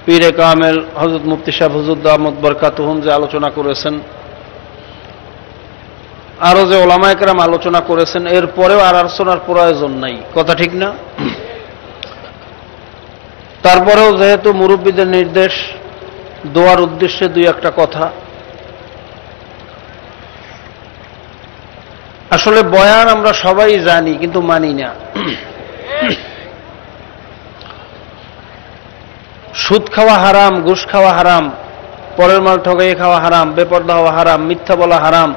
পীরে কামেল হযরত মুফতি সাহেব হুজুর দামাত বরকাতুহুম যে আলোচনা করেছেন, আরো যে ওলামায়ে কেরাম আলোচনা করেছেন, এরপরেও আর আলোচনার প্রয়োজন নাই, কথা ঠিক না? তারপরেও যেহেতু মুরব্বীদের নির্দেশ, দোয়ার উদ্দেশ্যে দুই একটা কথা। আসলে বয়ান আমরা সবাই জানি, কিন্তু মানি না। সুদ খাওয়া হারাম, ঘুষ খাওয়া হারাম, পরের মাল ঠগাইয়ে খাওয়া হারাম, বেপরদা হওয়া হারাম, মিথ্যা বলা হারাম,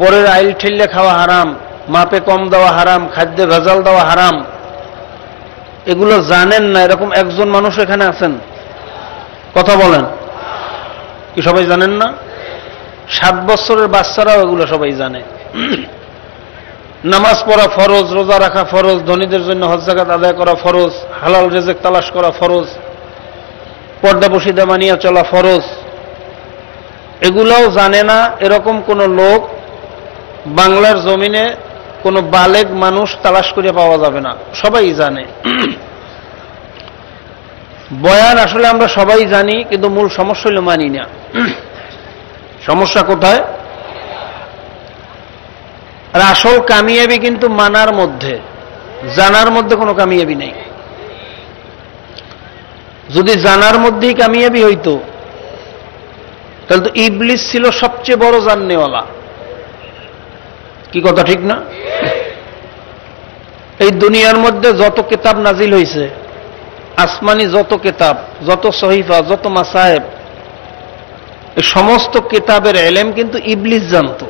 পরের আইল ঠেললে খাওয়া হারাম, মাপে কম দেওয়া হারাম, খাদ্যে ভেজাল দেওয়া হারাম। এগুলো জানেন না এরকম একজন মানুষ এখানে আছেন? কথা বলেন, কি সবাই জানেন না? 7 বছরের বাচ্চারাও এগুলো সবাই জানে। নামাজ পড়া ফরজ, রোজা রাখা ফরজ, ধনীদের জন্য হজ যাকাত আদায় করা ফরজ, হালাল রিজিক তালাশ করা ফরজ, পর্দা বশিদা মানিয়া চলা ফরজ, এগুলাও জানে না এরকম কোন লোক বাংলার জমিনে কোন বালেগ মানুষ তালাশ করে পাওয়া যাবে না, সবাই জানে। বয়ান আসলে আমরা সবাই জানি, কিন্তু মূল সমস্যা হলো মানি না। সমস্যা কোথায়? আর আসল কামিয়াবি কিন্তু মানার মধ্যে, জানার মধ্যে কোনো কামিয়াবি নেই। যদি জানার মধ্যেই কামিয়াবি হইতো তাহলে তো ইবলিস ছিল সবচেয়ে বড় জাননেওয়ালা। কি কথা ঠিক না? এই দুনিয়ার মধ্যে যত কিতাব নাজিল হয়েছে, আসমানি যত কিতাব, যত সহিফা, যত মাসায়েব, এই সমস্ত কিতাবের এলেম কিন্তু ইবলিস জানতো।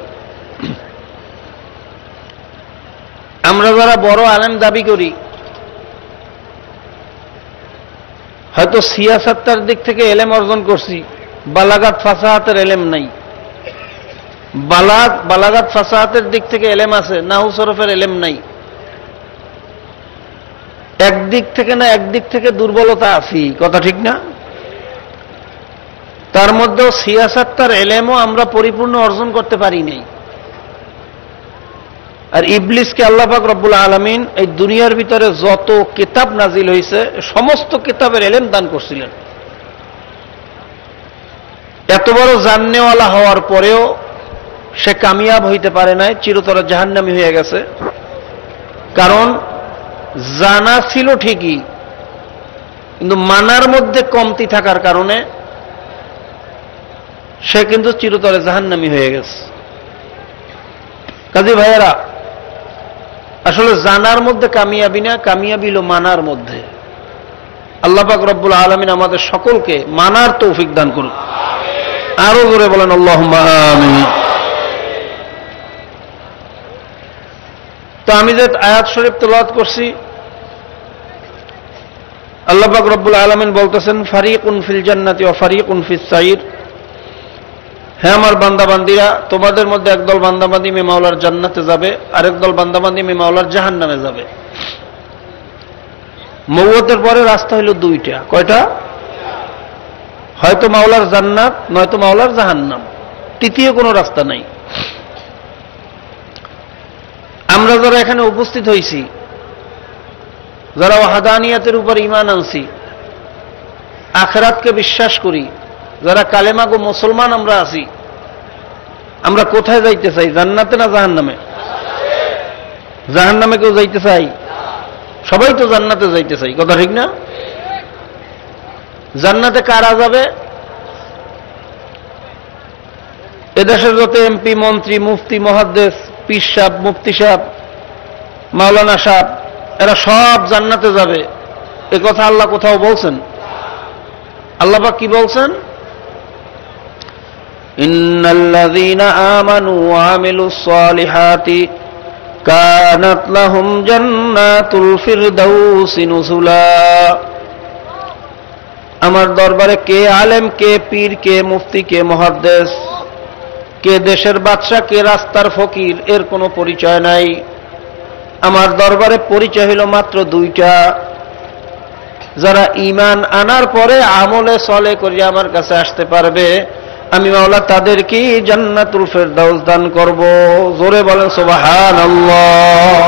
আমরা যারা বড় আলেম দাবি করি, হয়তো সিয়াসাত্তার দিক থেকে এলেম অর্জন করছি, বালাগাত ফাসাহাতের এলেম নাই। বালাগাত ফাসাহাতের দিক থেকে এলেম আছে, নাহু সরফের এলেম নাই। একদিক থেকে না একদিক থেকে দুর্বলতা আছি, কথা ঠিক না? তার মধ্যেও সিয়াসাত্তার এলেমও আমরা পরিপূর্ণ অর্জন করতে পারি নাই। আর ইবলিসকে আল্লাহ পাক রব্বুল আলামিন এই দুনিয়ার ভিতরে যত কিতাব নাজিল হয়েছে সমস্ত কিতাবের এলেম দান করছিলেন। এত বড় জাননেওয়ালা হওয়ার পরেও সে কামিয়াব হইতে পারে নাই, চিরতরে জাহান্নামী হয়ে গেছে। কারণ জানা ছিল ঠিকই, কিন্তু মানার মধ্যে কমতি থাকার কারণে সে কিন্তু চিরতরে জাহান্নামী হয়ে গেছে। কাজী ভাইয়েরা, আসলে জানার মধ্যে কামিয়াবি না, কামিয়াবি হলো মানার মধ্যে। আল্লাহ পাক রব্বুল আলামিন আমাদের সকলকে মানার তৌফিক দান করুন। আরো জোরে বলেন আল্লাহুম্মা আমিন। তো আমি যে আয়াত শরীফ তেলাওয়াত করছি, আল্লাহ পাক রব্বুল আলামিন বলতেছেন, ফারিকুন ফিল জান্নাতি ওয়া ফারিকুন ফিস সাইর। হ্যাঁ আমার বান্দাবান্দিরা, তোমাদের মধ্যে একদল বান্দাবান্দি মে মাওলার জান্নাতে যাবে, আরেক দল বান্দাবান্দি মে মাওলার জাহান্নামে যাবে। মওতের পরে রাস্তা হইল দুইটা। কয়টা? হয়তো মাওলার জান্নাত, নয়তো মাওলার জাহান্নাম, তৃতীয় কোনো রাস্তা নাই। আমরা যারা এখানে উপস্থিত হইছি, যারা ওয়াহদানিয়াতের উপর ঈমান আনছি, আখিরাতকে বিশ্বাস করি, যারা কালেমা গো মুসলমান আমরা আছি, আমরা কোথায় যাইতে চাই? জান্নাতে না জাহান্নামে? জাহান্নামে কেউ যাইতে চাই? সবাই তো জান্নাতে যাইতে চাই, কথা ঠিক না? জান্নাতে কারা যাবে? এদেশের যত এমপি, মন্ত্রী, মুফতি, মুহাদ্দিস, পীর সাহেব, মুফতি সাহেব, মাওলানা সাহেব, এরা সব জান্নাতে যাবে, এ কথা আল্লাহ কোথাও বলছেন? আল্লাহ পাক কি বলছেন? ইন্নাল্লাযীনা আমানু ওয়া আমিলুস সালিহাতি কানাত লাহুম জান্নাতুল ফিরদাউসি নুজুলা। আমার দরবারে কে আলেম, কে পীর, কে মুফতি, কে মুহাদ্দিস, কে দেশের বাদশা, কে রাস্তার ফকির, এর কোনো পরিচয় নাই। আমার দরবারে পরিচয় হলো মাত্র দুইটা। যারা ঈমান আনার পরে আমলে সলে করিয়া আমার কাছে আসতে পারবে, আমি মাওলা তাদেরকে জান্নাতুল ফিরদাউস দান করব। জোরে বলেন সুবহানাল্লাহ।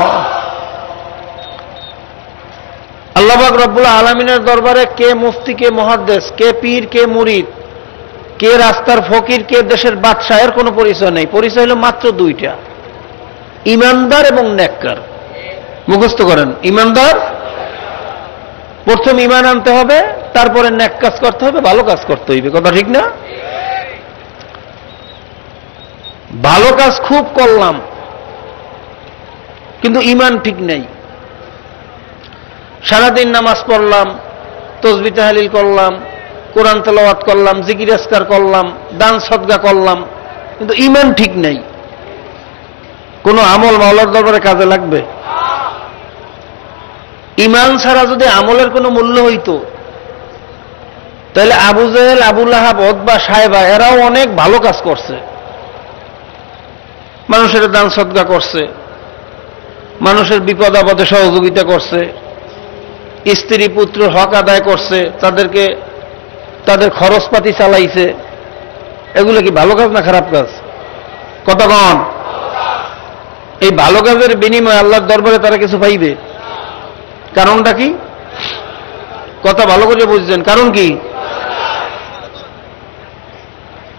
আল্লাহ পাক রব্বুল আলামিনের দরবারে কে মুফতি, কে মুহাদ্দিস, কে পীর, কে মুরিদ, কে রাস্তার ফকির, কে দেশের বাদশা, এর কোনো পরিচয় নেই। পরিচয় হলো মাত্র দুইটা, ঈমানদার এবং নেককার। মুখস্থ করেন, ঈমানদার, প্রথম ঈমান আনতে হবে, তারপরে নেক কাজ করতে হবে, ভালো কাজ করতে হইবে, কথা ঠিক না? ভালো কাজ খুব করলাম, কিন্তু ঈমান ঠিক নেই। সারাদিন নামাজ পড়লাম, তাসবিহ তাহলিল করলাম, কোরআন তেলাওয়াত করলাম, জিকির আজকার করলাম, দান সদকা করলাম, কিন্তু ঈমান ঠিক নেই। কোন আমল মাওলার দরবারে কাজে লাগবে? ঈমান ছাড়া যদি আমলের কোনো মূল্য হইতো, তাহলে আবু জেহেল, আবু লাহাব, উতবা, সায়বা এরাও অনেক ভালো কাজ করছে, মানুষের দান সদকা করছে, মানুষের বিপদ আপদে সহযোগিতা করছে, স্ত্রী পুত্র হক আদায় করছে, তাদেরকে তাদের খরচপাতি চালাইছে, এগুলো কি ভালো কাজ না খারাপ কাজ? কতক্ষণ এই ভালো কাজের বিনিময়ে আল্লাহর দরবারে তারা কিছু পাইবে? কারণটা কি? কথা ভালো করে বুঝছেন? কারণ কি?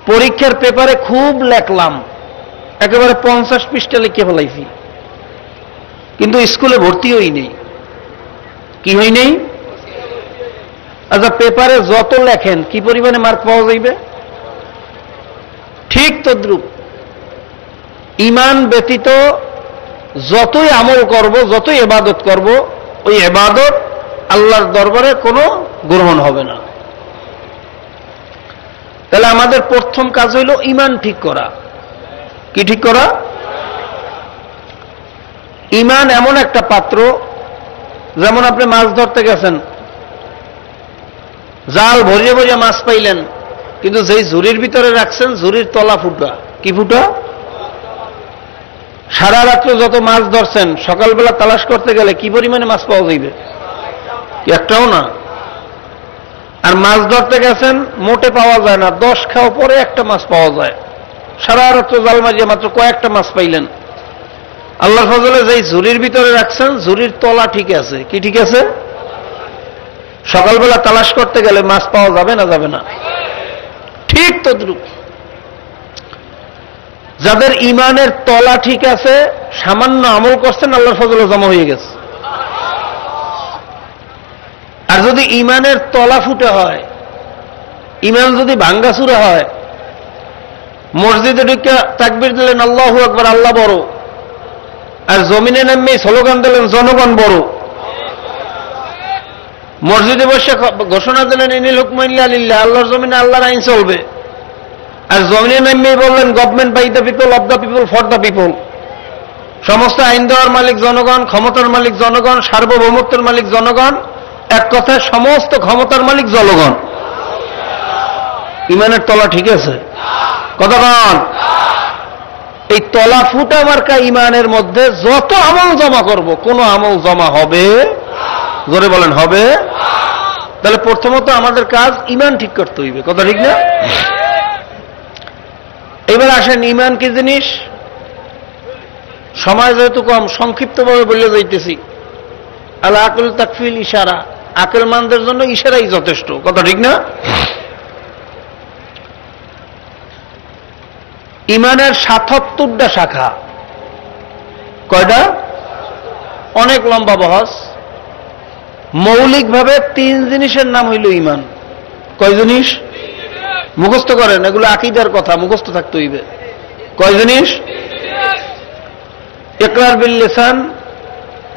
পরীক্ষার পেপারে খুব লেখলাম, একেবারে 50 পৃষ্ঠা লিখে ফেলাইছি, কিন্তু স্কুলে ভর্তি হই নেই। কি হই নেই? আচ্ছা, পেপারে যত লেখেন কি পরিমাণে মার্ক পাওয়া যাইবে? ঠিক তদ্রূপ ঈমান ব্যতীত যতই আমল করব, যতই ইবাদত করব, ওই ইবাদত আল্লাহর দরবারে কোনো গ্রহণ হবে না। তাহলে আমাদের প্রথম কাজ হইল ঈমান ঠিক করা। কি ঠিক করা? ঈমান এমন একটা পাত্র, যেমন আপনি মাছ ধরতে গেছেন, জাল ভরিয়ে ভরিয়ে মাছ পাইলেন, কিন্তু যেই ঝুড়ির ভিতরে রাখছেন ঝুড়ির তলা ফুটা। কি ফুটা? সারা রাত্র যত মাছ ধরছেন, সকালবেলা তালাশ করতে গেলে কি পরিমাণে মাছ পাওয়া যাইবে? একটাও না। আর মাছ ধরতে গেছেন, মোটে পাওয়া যায় না, 10 খাওয়া পরে একটা মাছ পাওয়া যায়। সারা রাত্র জাল মারিয়ে মাত্র কয়েকটা মাছ পাইলেন। আল্লাহর ফজলে যেই ঝুড়ির ভিতরে রাখছেন ঝুড়ির তলা ঠিক আছে। কি ঠিক আছে? সকালবেলা তালাশ করতে গেলে মাছ পাওয়া যাবে না? যাবে না? ঠিক তদ্রূপ যাদের ঈমানের তলা ঠিক আছে, সামান্য আমল করছেন, আল্লাহর ফজলে জমা হয়ে গেছে। আর যদি ঈমানের তলা ফুটে হয়, ঈমান যদি ভাঙ্গাচুরা হয়, মসজিদে ঢুকে তাকবীর দিলেন আল্লাহু আকবার, আল্লাহ বড়, আর জমিনে নেমে স্লোগান দিলেন জনগণ বড়, মসজিদে বসে ঘোষণা দিলেন ইনিল হুকমু ইল্লা লিল্লাহ, আল্লাহর জমিনে আল্লাহর আইন চলবে, আর জমিনে নেমে বললেন government by the people, of the people, for the people, সমস্ত আইন দেওয়ার মালিক জনগণ, ক্ষমতার মালিক জনগণ, সার্বভৌমত্বের মালিক জনগণ, এক কথায় সমস্ত ক্ষমতার মালিক জনগণ। ঈমানের তলা ঠিক আছে? কতক্ষণ? এই তলা ফুটা মার্কা ঈমানের মধ্যে যত আমল জমা করব, কোন আমল জমা হবে? জোরে বলেন, হবে? তাহলে প্রথমত আমাদের কাজ ঈমান ঠিক করতে হইবে। কথা ঠিক না? এবার আসেন, ঈমান কি জিনিস? সময় যেহেতু কম, সংক্ষিপ্তভাবে বলে যাইতেছি। আল আকল তাকফিল ইশারা, আকলমানদের জন্য ইশারাই যথেষ্ট। কথা ঠিক না? ঈমানের ৭৭টা শাখা। কয়টা? অনেক লম্বা বহস। মৌলিকভাবে 3 জিনিসের নাম হইল ঈমান। কয় জিনিস? মুখস্থ করেন, এগুলো আকীদার কথা, মুখস্থ থাকতে হইবে। কয় জিনিস? ইকরার বিল লিসান,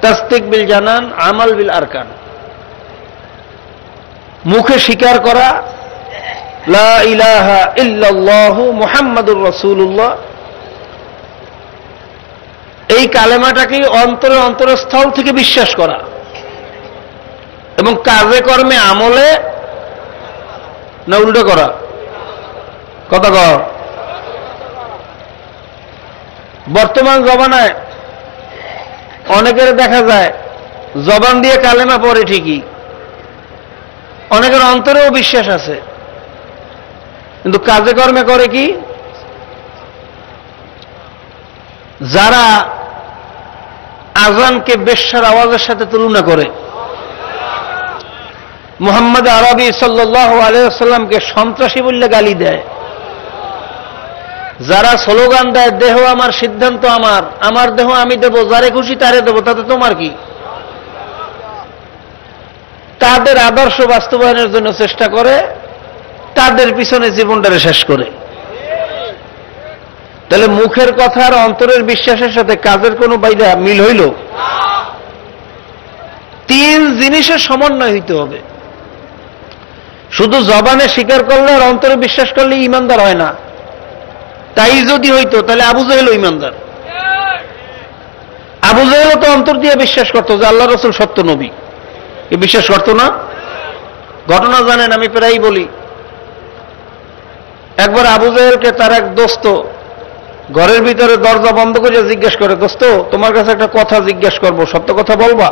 তাসদিক বিল জানান, আমাল বিল আরকান। মুখে স্বীকার করা লা ইলাহা ইল্লাল্লাহু মুহাম্মাদুর রাসূলুল্লাহ, এই কালেমাটাকে অন্তরে অন্তরস্থল থেকে বিশ্বাস করা, এবং কাজে কর্মে আমলে না উল্টো করা। কথা কর। বর্তমান জমানায় অনেকের দেখা যায় জবান দিয়ে কালেমা পড়ে ঠিকই, অনেকের অন্তরেও বিশ্বাস আছে, কিন্তু কাজে কর্মে করে কি? যারা আজানকে বেশ্যার আওয়াজের সাথে তুলনা করে, মুহাম্মদ আরবি সাল্লাল্লাহু আলাইহি ওয়াসাল্লামকে সন্ত্রাসী বললে গালি দেয়, যারা স্লোগান দেয় দেহ আমার, সিদ্ধান্ত আমার, আমার দেহ আমি দেব, যারে খুশি তারে দেব, তাতে তোমার কি? তাদের আদর্শ বাস্তবায়নের জন্য চেষ্টা করে, তাদের পিছনে জীবনটারে শেষ করে। তাহলে মুখের কথা আর অন্তরের বিশ্বাসের সাথে কাজের কোনো বাইরে মিল হইল? 3 জিনিসের সমন্বয় হইতে হবে। শুধু জবানে স্বীকার করলে আর অন্তরে বিশ্বাস করলে ঈমানদার হয় না। তাই যদি হইতো তাহলে আবু জাহেল ঈমানদার। আবু জাহেল তো অন্তর দিয়ে বিশ্বাস করতো যে আল্লাহ রাসূল সত্য নবী, এ বিশ্বাস করতো না? ঘটনা জানেন, আমি প্রায়ই বলি। একবার আবু জাহেলকে তার এক দোস্ত ঘরের ভিতরে দরজা বন্ধ করে জিজ্ঞেস করে, দোস্ত তোমার কাছে একটা কথা জিজ্ঞেস করবো, সত্য কথা বলবা?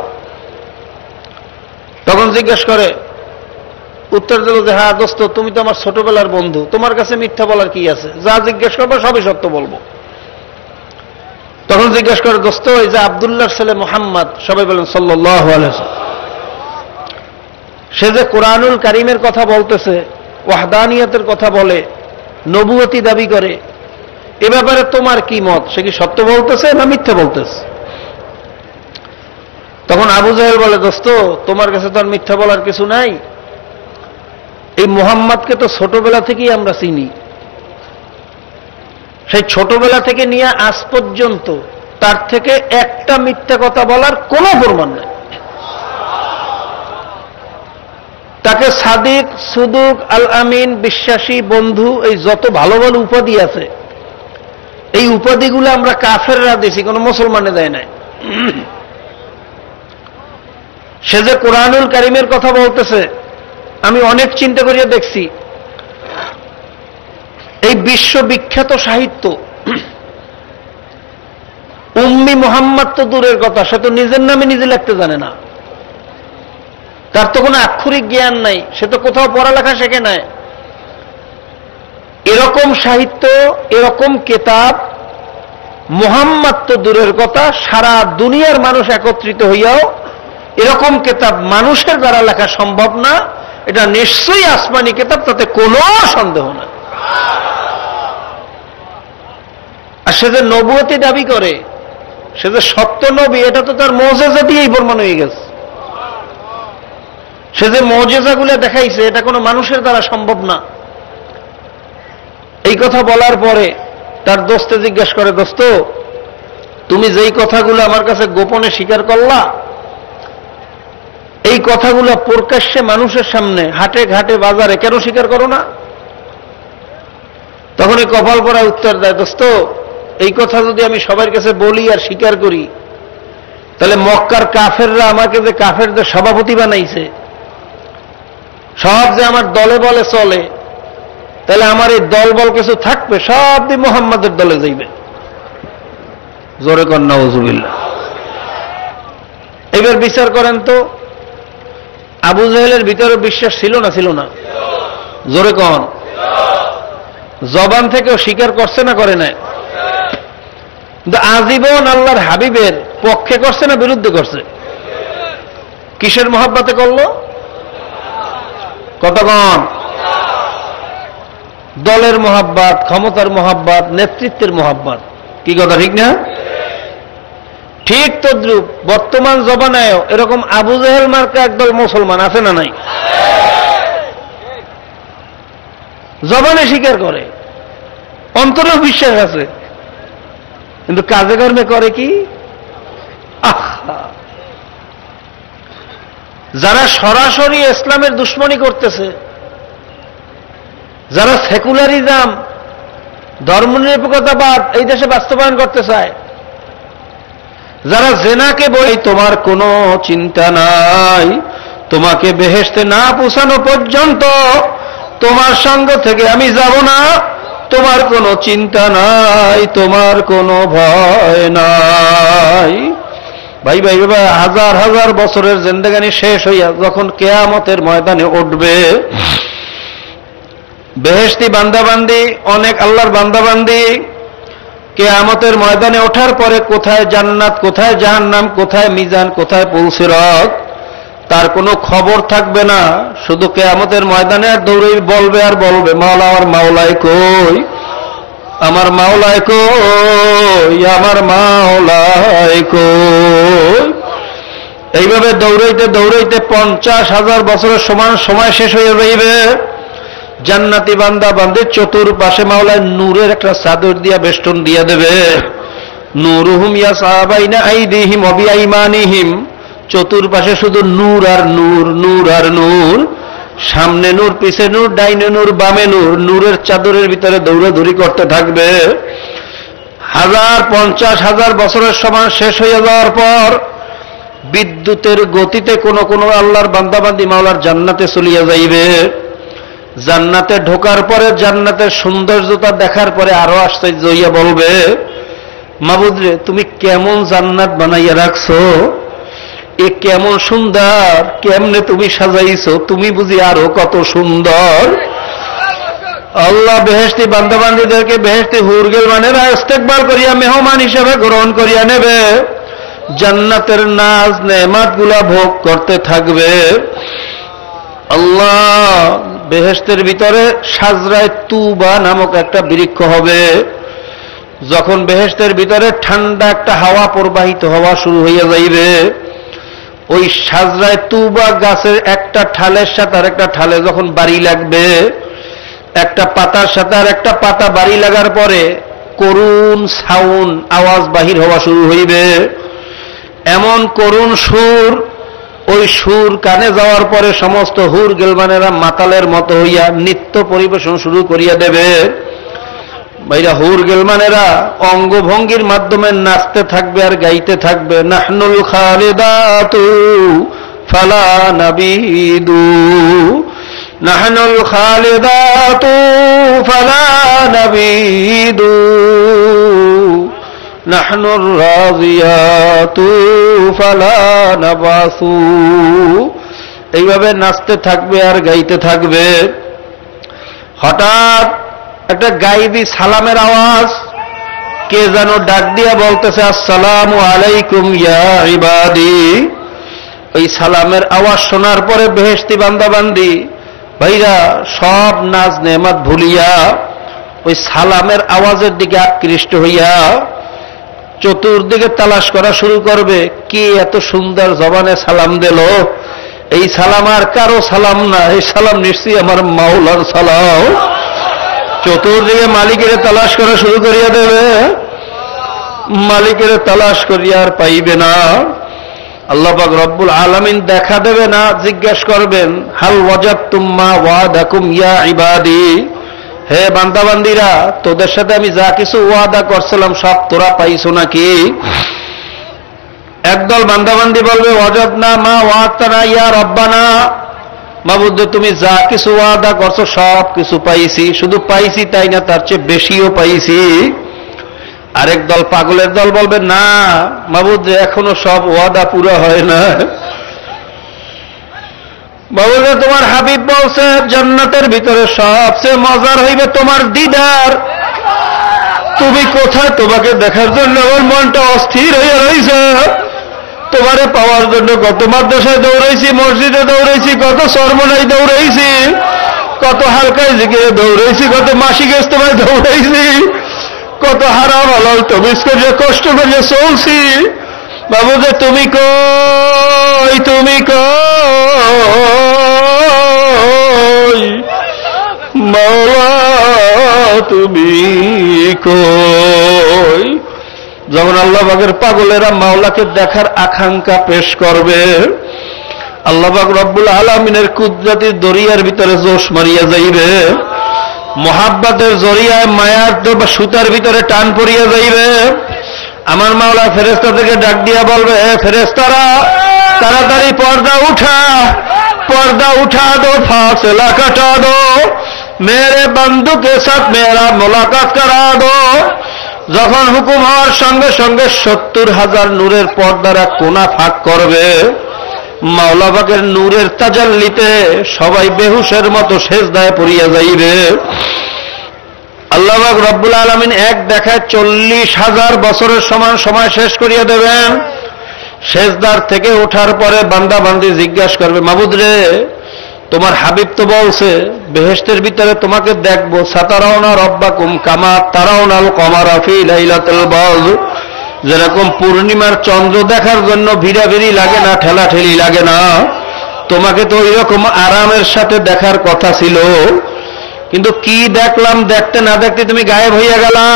তখন জিজ্ঞেস করে, উত্তর দিল যে হ্যাঁ দোস্ত, তুমি তো আমার ছোটবেলার বন্ধু, তোমার কাছে মিথ্যা বলার কি আছে, যা জিজ্ঞেস করবো সবই সত্য বলবো। তখন জিজ্ঞেস করে, দোস্ত এই যে আব্দুল্লাহর ছেলে মুহাম্মদ, সবাই বলেন সাল্লাল্লাহু আলাইহি ওয়াসাল্লাম, সে যে কোরআনুল কারীমের কথা বলতেছে, ওয়াহদানিয়তের কথা বলে, নবুয়তি দাবি করে, এ ব্যাপারে তোমার কি মত? সে কি সত্য বলতেছে না মিথ্যা বলতেছে? তখন আবু জাহেল বলে, দোস্ত তোমার কাছে তো আর মিথ্যা বলার কিছু নাই, এই মুহাম্মদকে তো ছোটবেলা থেকেই আমরা চিনি, সেই ছোটবেলা থেকে নিয়ে আজ পর্যন্ত তার থেকে একটা মিথ্যা কথা বলার কোনো প্রমাণ নেই। তাকে সাদিক, সুদুক, আল আমিন, বিশ্বাসী, বন্ধু, এই যত ভালো ভালো উপাধি আছে, এই উপাধিগুলো আমরা কাফেররা দিছি, কোনো মুসলমানে দেয় নাই। সে যে কোরআনুল কারীমের কথা বলতেছে, আমি অনেক চিন্তা করিয়া দেখছি, এই বিশ্ববিখ্যাত সাহিত্য, উম্মি মুহাম্মদ তো দূরের কথা, সে তো নিজের নামে নিজে লিখতে জানে না, তার তো কোনো আক্ষরিক জ্ঞান নাই, সে তো কোথাও পড়ালেখা শেখে নাই। এরকম সাহিত্য, এরকম কেতাব, মুহাম্মদ তো দূরের কথা, সারা দুনিয়ার মানুষ একত্রিত হইয়াও এরকম কেতাব মানুষের দ্বারা লেখা সম্ভব না। এটা নিশ্চয়ই আসমানি কেতাব, তাতে কোনো সন্দেহ না। আর সে যে নবুয়তি দাবি করে, সে যে সত্য নবী, এটা তো তার মুজিজা দিয়েই প্রমাণ হয়ে গেছে। সে যে মুজিজাগুলো দেখাইছে, এটা কোনো মানুষের দ্বারা সম্ভব না। এই কথা বলার পরে তার দোস্তে জিজ্ঞেস করে, দোস্ত তুমি যেই কথাগুলো আমার কাছে গোপনে স্বীকার করলা, এই কথাগুলো প্রকাশ্যে মানুষের সামনে, হাটে ঘাটে বাজারে কেন স্বীকার করো না? তখন এই কপাল পরা উত্তর দেয়, দোস্ত এই কথা যদি আমি সবার কাছে বলি আর স্বীকার করি, তাহলে মক্কার কাফেররা আমাকে যে কাফেরদের সভাপতি বানাইছে, সব যে আমার দলে বলে চলে, তাহলে আমার এই দল বল কিছু থাকবে, সব দিয়ে মুহাম্মাদের দলে যাইবে। জোরে কর নাউজুবিল্লাহ। এবার বিচার করেন তো, আবু জাহেলের ভিতরে বিশ্বাস ছিল না ছিল না? জোরে কন। জবান থেকেও স্বীকার করছে না করে নাই? আজীবন আল্লাহর হাবিবের পক্ষে করছে না বিরুদ্ধে করছে? কিসের মহব্বতে করলো? কতক্ষণ? দলের মহব্বত, ক্ষমতার মহব্বত, নেতৃত্বের মহব্বত। কি কথা ঠিক না? ঠিক তদ্রূপ বর্তমান জমানায়ও এরকম আবু জাহেল মার্কা একদল মুসলমান আছে না নাই? জবানে স্বীকার করে, অন্তরেও বিশ্বাস আছে, কিন্তু কাজে কর্মে করে কি? যারা সরাসরি ইসলামের দুশ্মনী করতেছে, যারা সেকুলারিজম, ধর্মনিরপেক্ষতাবাদ এই দেশে বাস্তবায়ন করতে চায়, যারা জেনাকে বলে তোমার কোনো চিন্তা নাই, তোমাকে বেহেশতে না পৌঁছানো পর্যন্ত তোমার সঙ্গ থেকে আমি যাব না, তোমার কোনো চিন্তা নাই, তোমার কোনো ভয় নাই। ভাই ভাই বাবা, হাজার হাজার বছরের জিন্দেগানি শেষ হইয়া যখন কিয়ামতের ময়দানে উঠবে, বেহেশতি বান্দাবান্দি, অনেক আল্লাহর বান্দাবান্দি কিয়ামতের ময়দানে ওঠার পরে কোথায় জান্নাত, কোথায় জাহান্নাম, কোথায় মিজান, কোথায় পুলসিরাত, তার কোনো খবর থাকবে না। শুধু কিয়ামতের ময়দানে আর দৌড়ে বলবে আর বলবে, মাওলা আমার মাওলাই কই, আমার মাওলাই কই, আমার মাওলাই কই। এইভাবে দৌড়াইতে দৌড়াইতে 50,000 বছরের সমান সময় শেষ হয়ে যাইবে। জান্নাতি বান্দা বান্দে চতুর্পাশে মাওলায় নূরের একটা চাদর দিয়া বেষ্টন দিয়া দেবে। নূরুহুম ইয়াসাবাইনা আইদিহিম ওয়া বিআইমানিহিম, চতুর্পাশে শুধু নূর আর নূর, নূর আর নূর, সামনে নূর, পিছে নূর, ডাইনে নূর, বামে নূর, নূরের চাদরের ভিতরে দৌড়াদৌড়ি করতে থাকবে। 50,000 বছরের সমান শেষ হয়ে যাওয়ার পর বিদ্যুতের গতিতে কোন কোন আল্লাহর বান্দাবান্দি মাওলার জান্নাতে চলিয়া যাইবে। জান্নাতে ঢোকার পরে জান্নাতের সৌন্দর্যতা দেখার পরে আরো আশ্চর্য হইয়া বলবে, মাবুদ রে, তুমি কেমন জান্নাত বানাইয়া রাখছো, এ কেমন সুন্দর, কেমনে তুমি সাজাইছো, তুমি বুঝি আরো কত সুন্দর। আল্লাহ বেহেশতি বান্দাবান্দীদেরকে বেহেশতি হুরগেলমানেরা ইস্তেকবাল করিয়া মেহমান হিসেবে গ্রহণ করিয়া নেবে, জান্নাতের নাজ নেমাত গুলা ভোগ করতে থাকবে। আল্লাহ বেহেশতের ভিতরে সাজরায় তুবা নামক একটা বৃক্ষ হবে। যখন বেহেশতের ভিতরে ঠান্ডা একটা হাওয়া প্রবাহিত হওয়া শুরু হইয়া যাইবে, ওই সাজরায় তুবা গাছের একটা ঠালের সাথে আর একটা ঠালে যখন বাড়ি লাগবে, একটা পাতার সাথে আর একটা পাতা বাড়ি লাগার পরে করুণ সাউন্ড আওয়াজ বাহির হওয়া শুরু হইবে। এমন করুণ সুর, ওই সুর কানে যাওয়ার পরে সমস্ত হুর গেলমানেরা মাতালের মতো হইয়া নৃত্য পরিবেশন শুরু করিয়া দেবে। ভাইরা, হুর গেলমানেরা অঙ্গভঙ্গির মাধ্যমে নাচতে থাকবে আর গাইতে থাকবে, নাহনুল খালিদাতু ফালা নাবিদু, নাহনুল খালিদাতু ফালা নাবিদু, নাহনুর রাজিয়াতু ফালা নাবাসু। এইভাবে নাচতে থাকবে আর গাইতে থাকবে। হঠাৎ একটা গাইবি সালামের আওয়াজ, কে যেন ডাক দিয়া বলতেছে, আসসালামু আলাইকুম ইয়া ইবাদি। ওই সালামের আওয়াজ শোনার পরে বেহেশতি বান্দাবান্দি ভাইরা সব নাজ নেমাত ভুলিয়া ওই সালামের আওয়াজের দিকে আকৃষ্ট হইয়া চতুর্দিকে তালাশ করা শুরু করবে, কে এত সুন্দর জবানে সালাম দিল। এই সালাম আর কারো সালাম না, এই সালাম নিশ্চয়ই আমার মাওলার সালাম। চতুর্দিকে মালিকের তালাশ করা শুরু করিয়া দেবে, মালিকের তালাশ করিয়া আর পাইবে না। আল্লাহ পাক রব্বুল আলামিন দেখা দেবে না, জিজ্ঞাসা করবেন, হাল ওয়াজাদতুম মা ওয়াদাকুম ইয়া ইবাদি, হে বান্দাবান্দিরা, তোদের সাথে আমি যা কিছু ওয়াদা করছিলাম সব তোরা পাইছো নাকি? একদল বান্দাবান্দি বলবে, ওয়াজাদনা মা ওয়াদানা ইয়া রব্বানা, মাবুদ তুমি যা কিছু ওয়াদা করছো সব কিছু পাইছি, শুধু পাইছি তাই না, তার চেয়ে বেশিও পাইছি। আরেক দল পাগলের দল বলবে, না মাবুদ এখনো সব ওয়াদা পুরো হয় না। মাবুদ তোমার হাবিব বলছে জান্নাতের ভিতরে সবচেয়ে মজার হইবে তোমার দিদার, তুমি কোথায়? তোমাকে দেখার জন্য আমার মনটা অস্থির হয়ে রয়েছে। তোমারে পাওয়ার জন্য কত মাদ্রাসায় দৌড়াইছি, মসজিদে দৌড়াইছি, কত সরমনাই দৌড়াইছি, কত হালকায় জিকিরে দৌড়াইছি, কত মাসিক ইজতেমায় দৌড়াইছি, কত হারাম হালাল তমিজ করিয়া কষ্ট করিয়া চলছি। বাবু যে তুমি কই, তুমি কই মাওলা, তুমি কই? যখন আল্লাহ পাকের পাগলেরা মাওলাকে দেখার আকাঙ্ক্ষা পেশ করবে, আল্লাহ পাক রব্বুল আলামিনের কুদরতি দরিয়ার ভিতরে জোশ মারিয়া যাইবে, মোহাব্বতের জরিয়ায় মায়ার সুতার ভিতরে টান পড়িয়া যাইবে। আমার মাওলা ফেরেশতাদেরকে ডাক দিয়া বলবে, হে ফেরেশতারা, তাড়াতাড়ি পর্দা উঠা, पर्दा उठा दो, फासला कटा दो, मेरे बंधु के साथ मेरा मुलाकात करा दो। যখন হুকুম হওয়ার সঙ্গে সঙ্গে ৭০,০০০ নূরের পর্দারা কোনা ফাঁক করবে, মাওলা পাকের নূরের তাজাল্লিতে সবাই বেহুশের মতো সেজদায় পড়িয়া যাইবে। আল্লাহ পাক রব্বুল আলামিন এক দেখায় ৪০,০০০ বছরের সমান সময় শেষ করিয়া দেবেন। সেজদার থেকে ওঠার পরে বান্দা বান্দি জিজ্ঞাসা করবে, মাবুদ রে, তোমার হাবিব তো বলছে বেহেশতের ভিতরে তোমাকে দেখবো, সাতারাউনা রব্বাকুম কামা তারাউনাল কমারা ফি লাইলাতুল বদর, যেরকম পূর্ণিমার চন্দ্র দেখার জন্য ভিড়াভিড়ি লাগে না, ঠেলাঠেলি লাগে না, তোমাকে তো ওইরকম আরামের সাথে দেখার কথা ছিল, কিন্তু কি দেখলাম, দেখতে না দেখতে তুমি গায়েব হইয়া গেলা।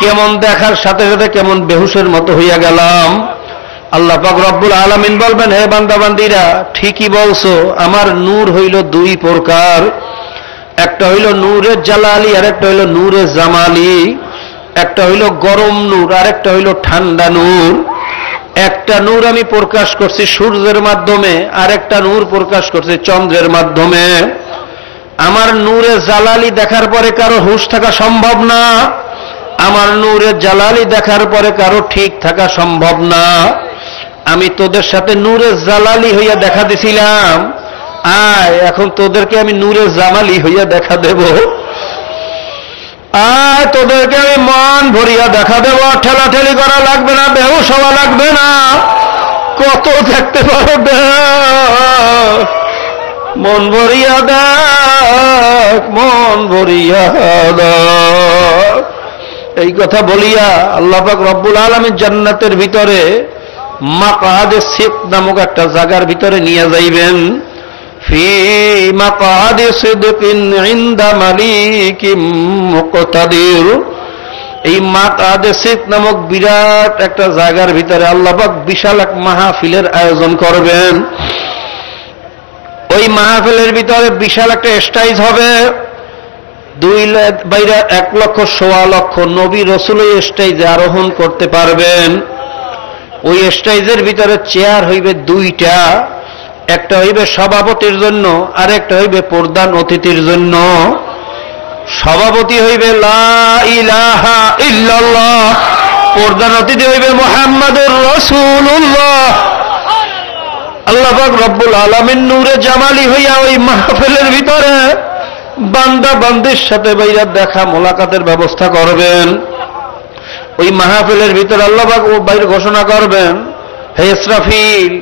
কেমন দেখার সাথে সাথে কেমন বেহুশের মতো হইয়া গেলাম। আল্লাহ পাক রব্বুল আলামিন বলবেন, হে বান্দা বান্দিরা, ঠিকই বলছো, আমার নূর হইল দুই প্রকার, একটা হইল নূরে জালালি আর একটা হইল নূরে জামালি। একটা হইল গরম নূর আর একটা হইল ঠান্ডা নূর। একটা নূর আমি প্রকাশ করছি সূর্যের মাধ্যমে, আর একটা নূর প্রকাশ করছি চন্দ্রের মাধ্যমে। আমার নূরে জালালি দেখার পরে কারো হুঁশ থাকা সম্ভব না, আমার নূরে জালালি দেখার পরে কারো ঠিক থাকা সম্ভব না। আমি তোদের সাথে নূরে জালালি হইয়া দেখা দিছিলাম, আয় এখন তোদেরকে আমি নূরে জামালি হইয়া দেখা দেব। আয় তোদেরকে আমি মন ভরিয়া দেখা দেব, ঠেলাঠেলি করা লাগবে না, বেহুশ হওয়া লাগবে না, কত দেখতে পারো দেখ, মন ভরিয়া দেখ, মন ভরিয়া দেখ। এই কথা বলিয়া আল্লাহ পাক রব্বুল আলামিন জান্নাতের ভিতরে মাকআদে সিদক নামক একটা জায়গার ভিতরে নিয়ে যাইবেন। ফি মাকআদে সিদকিন ইনদা মালিকিম মুকতাদির। এই মাকআদে সিদক নামক বিরাট একটা জায়গার ভিতরে আল্লাহ পাক বিশাল এক মাহফিলের আয়োজন করবেন। ওই মাহফিলের ভিতরে বিশাল একটা স্টেজ হবে, 1,00,000 নবী রাসূল এই স্টেজে আরোহণ করতে পারবেন। ওই স্টেজের ভিতরে চেয়ার হইবে 2টা, একটা হইবে সভাপতির জন্য আর একটা হইবে প্রধান অতিথির জন্য। সভাপতি হইবে লা ইলাহা ইল্লাল্লাহ, প্রধান অতিথি হইবে মুহাম্মাদুর রাসূলুল্লাহ। আল্লাহ পাক রব্বুল আলামিন নূরে জামালি হইয়া ওই মাহফিলের ভিতরে বান্দা বান্দির সাথে বাইরে দেখা মোলাকাতের ব্যবস্থা করবেন। ওই মাহফিলের ভিতরে আল্লাহ পাক ও বাইরে ঘোষণা করবেন, হে ইসরাফিল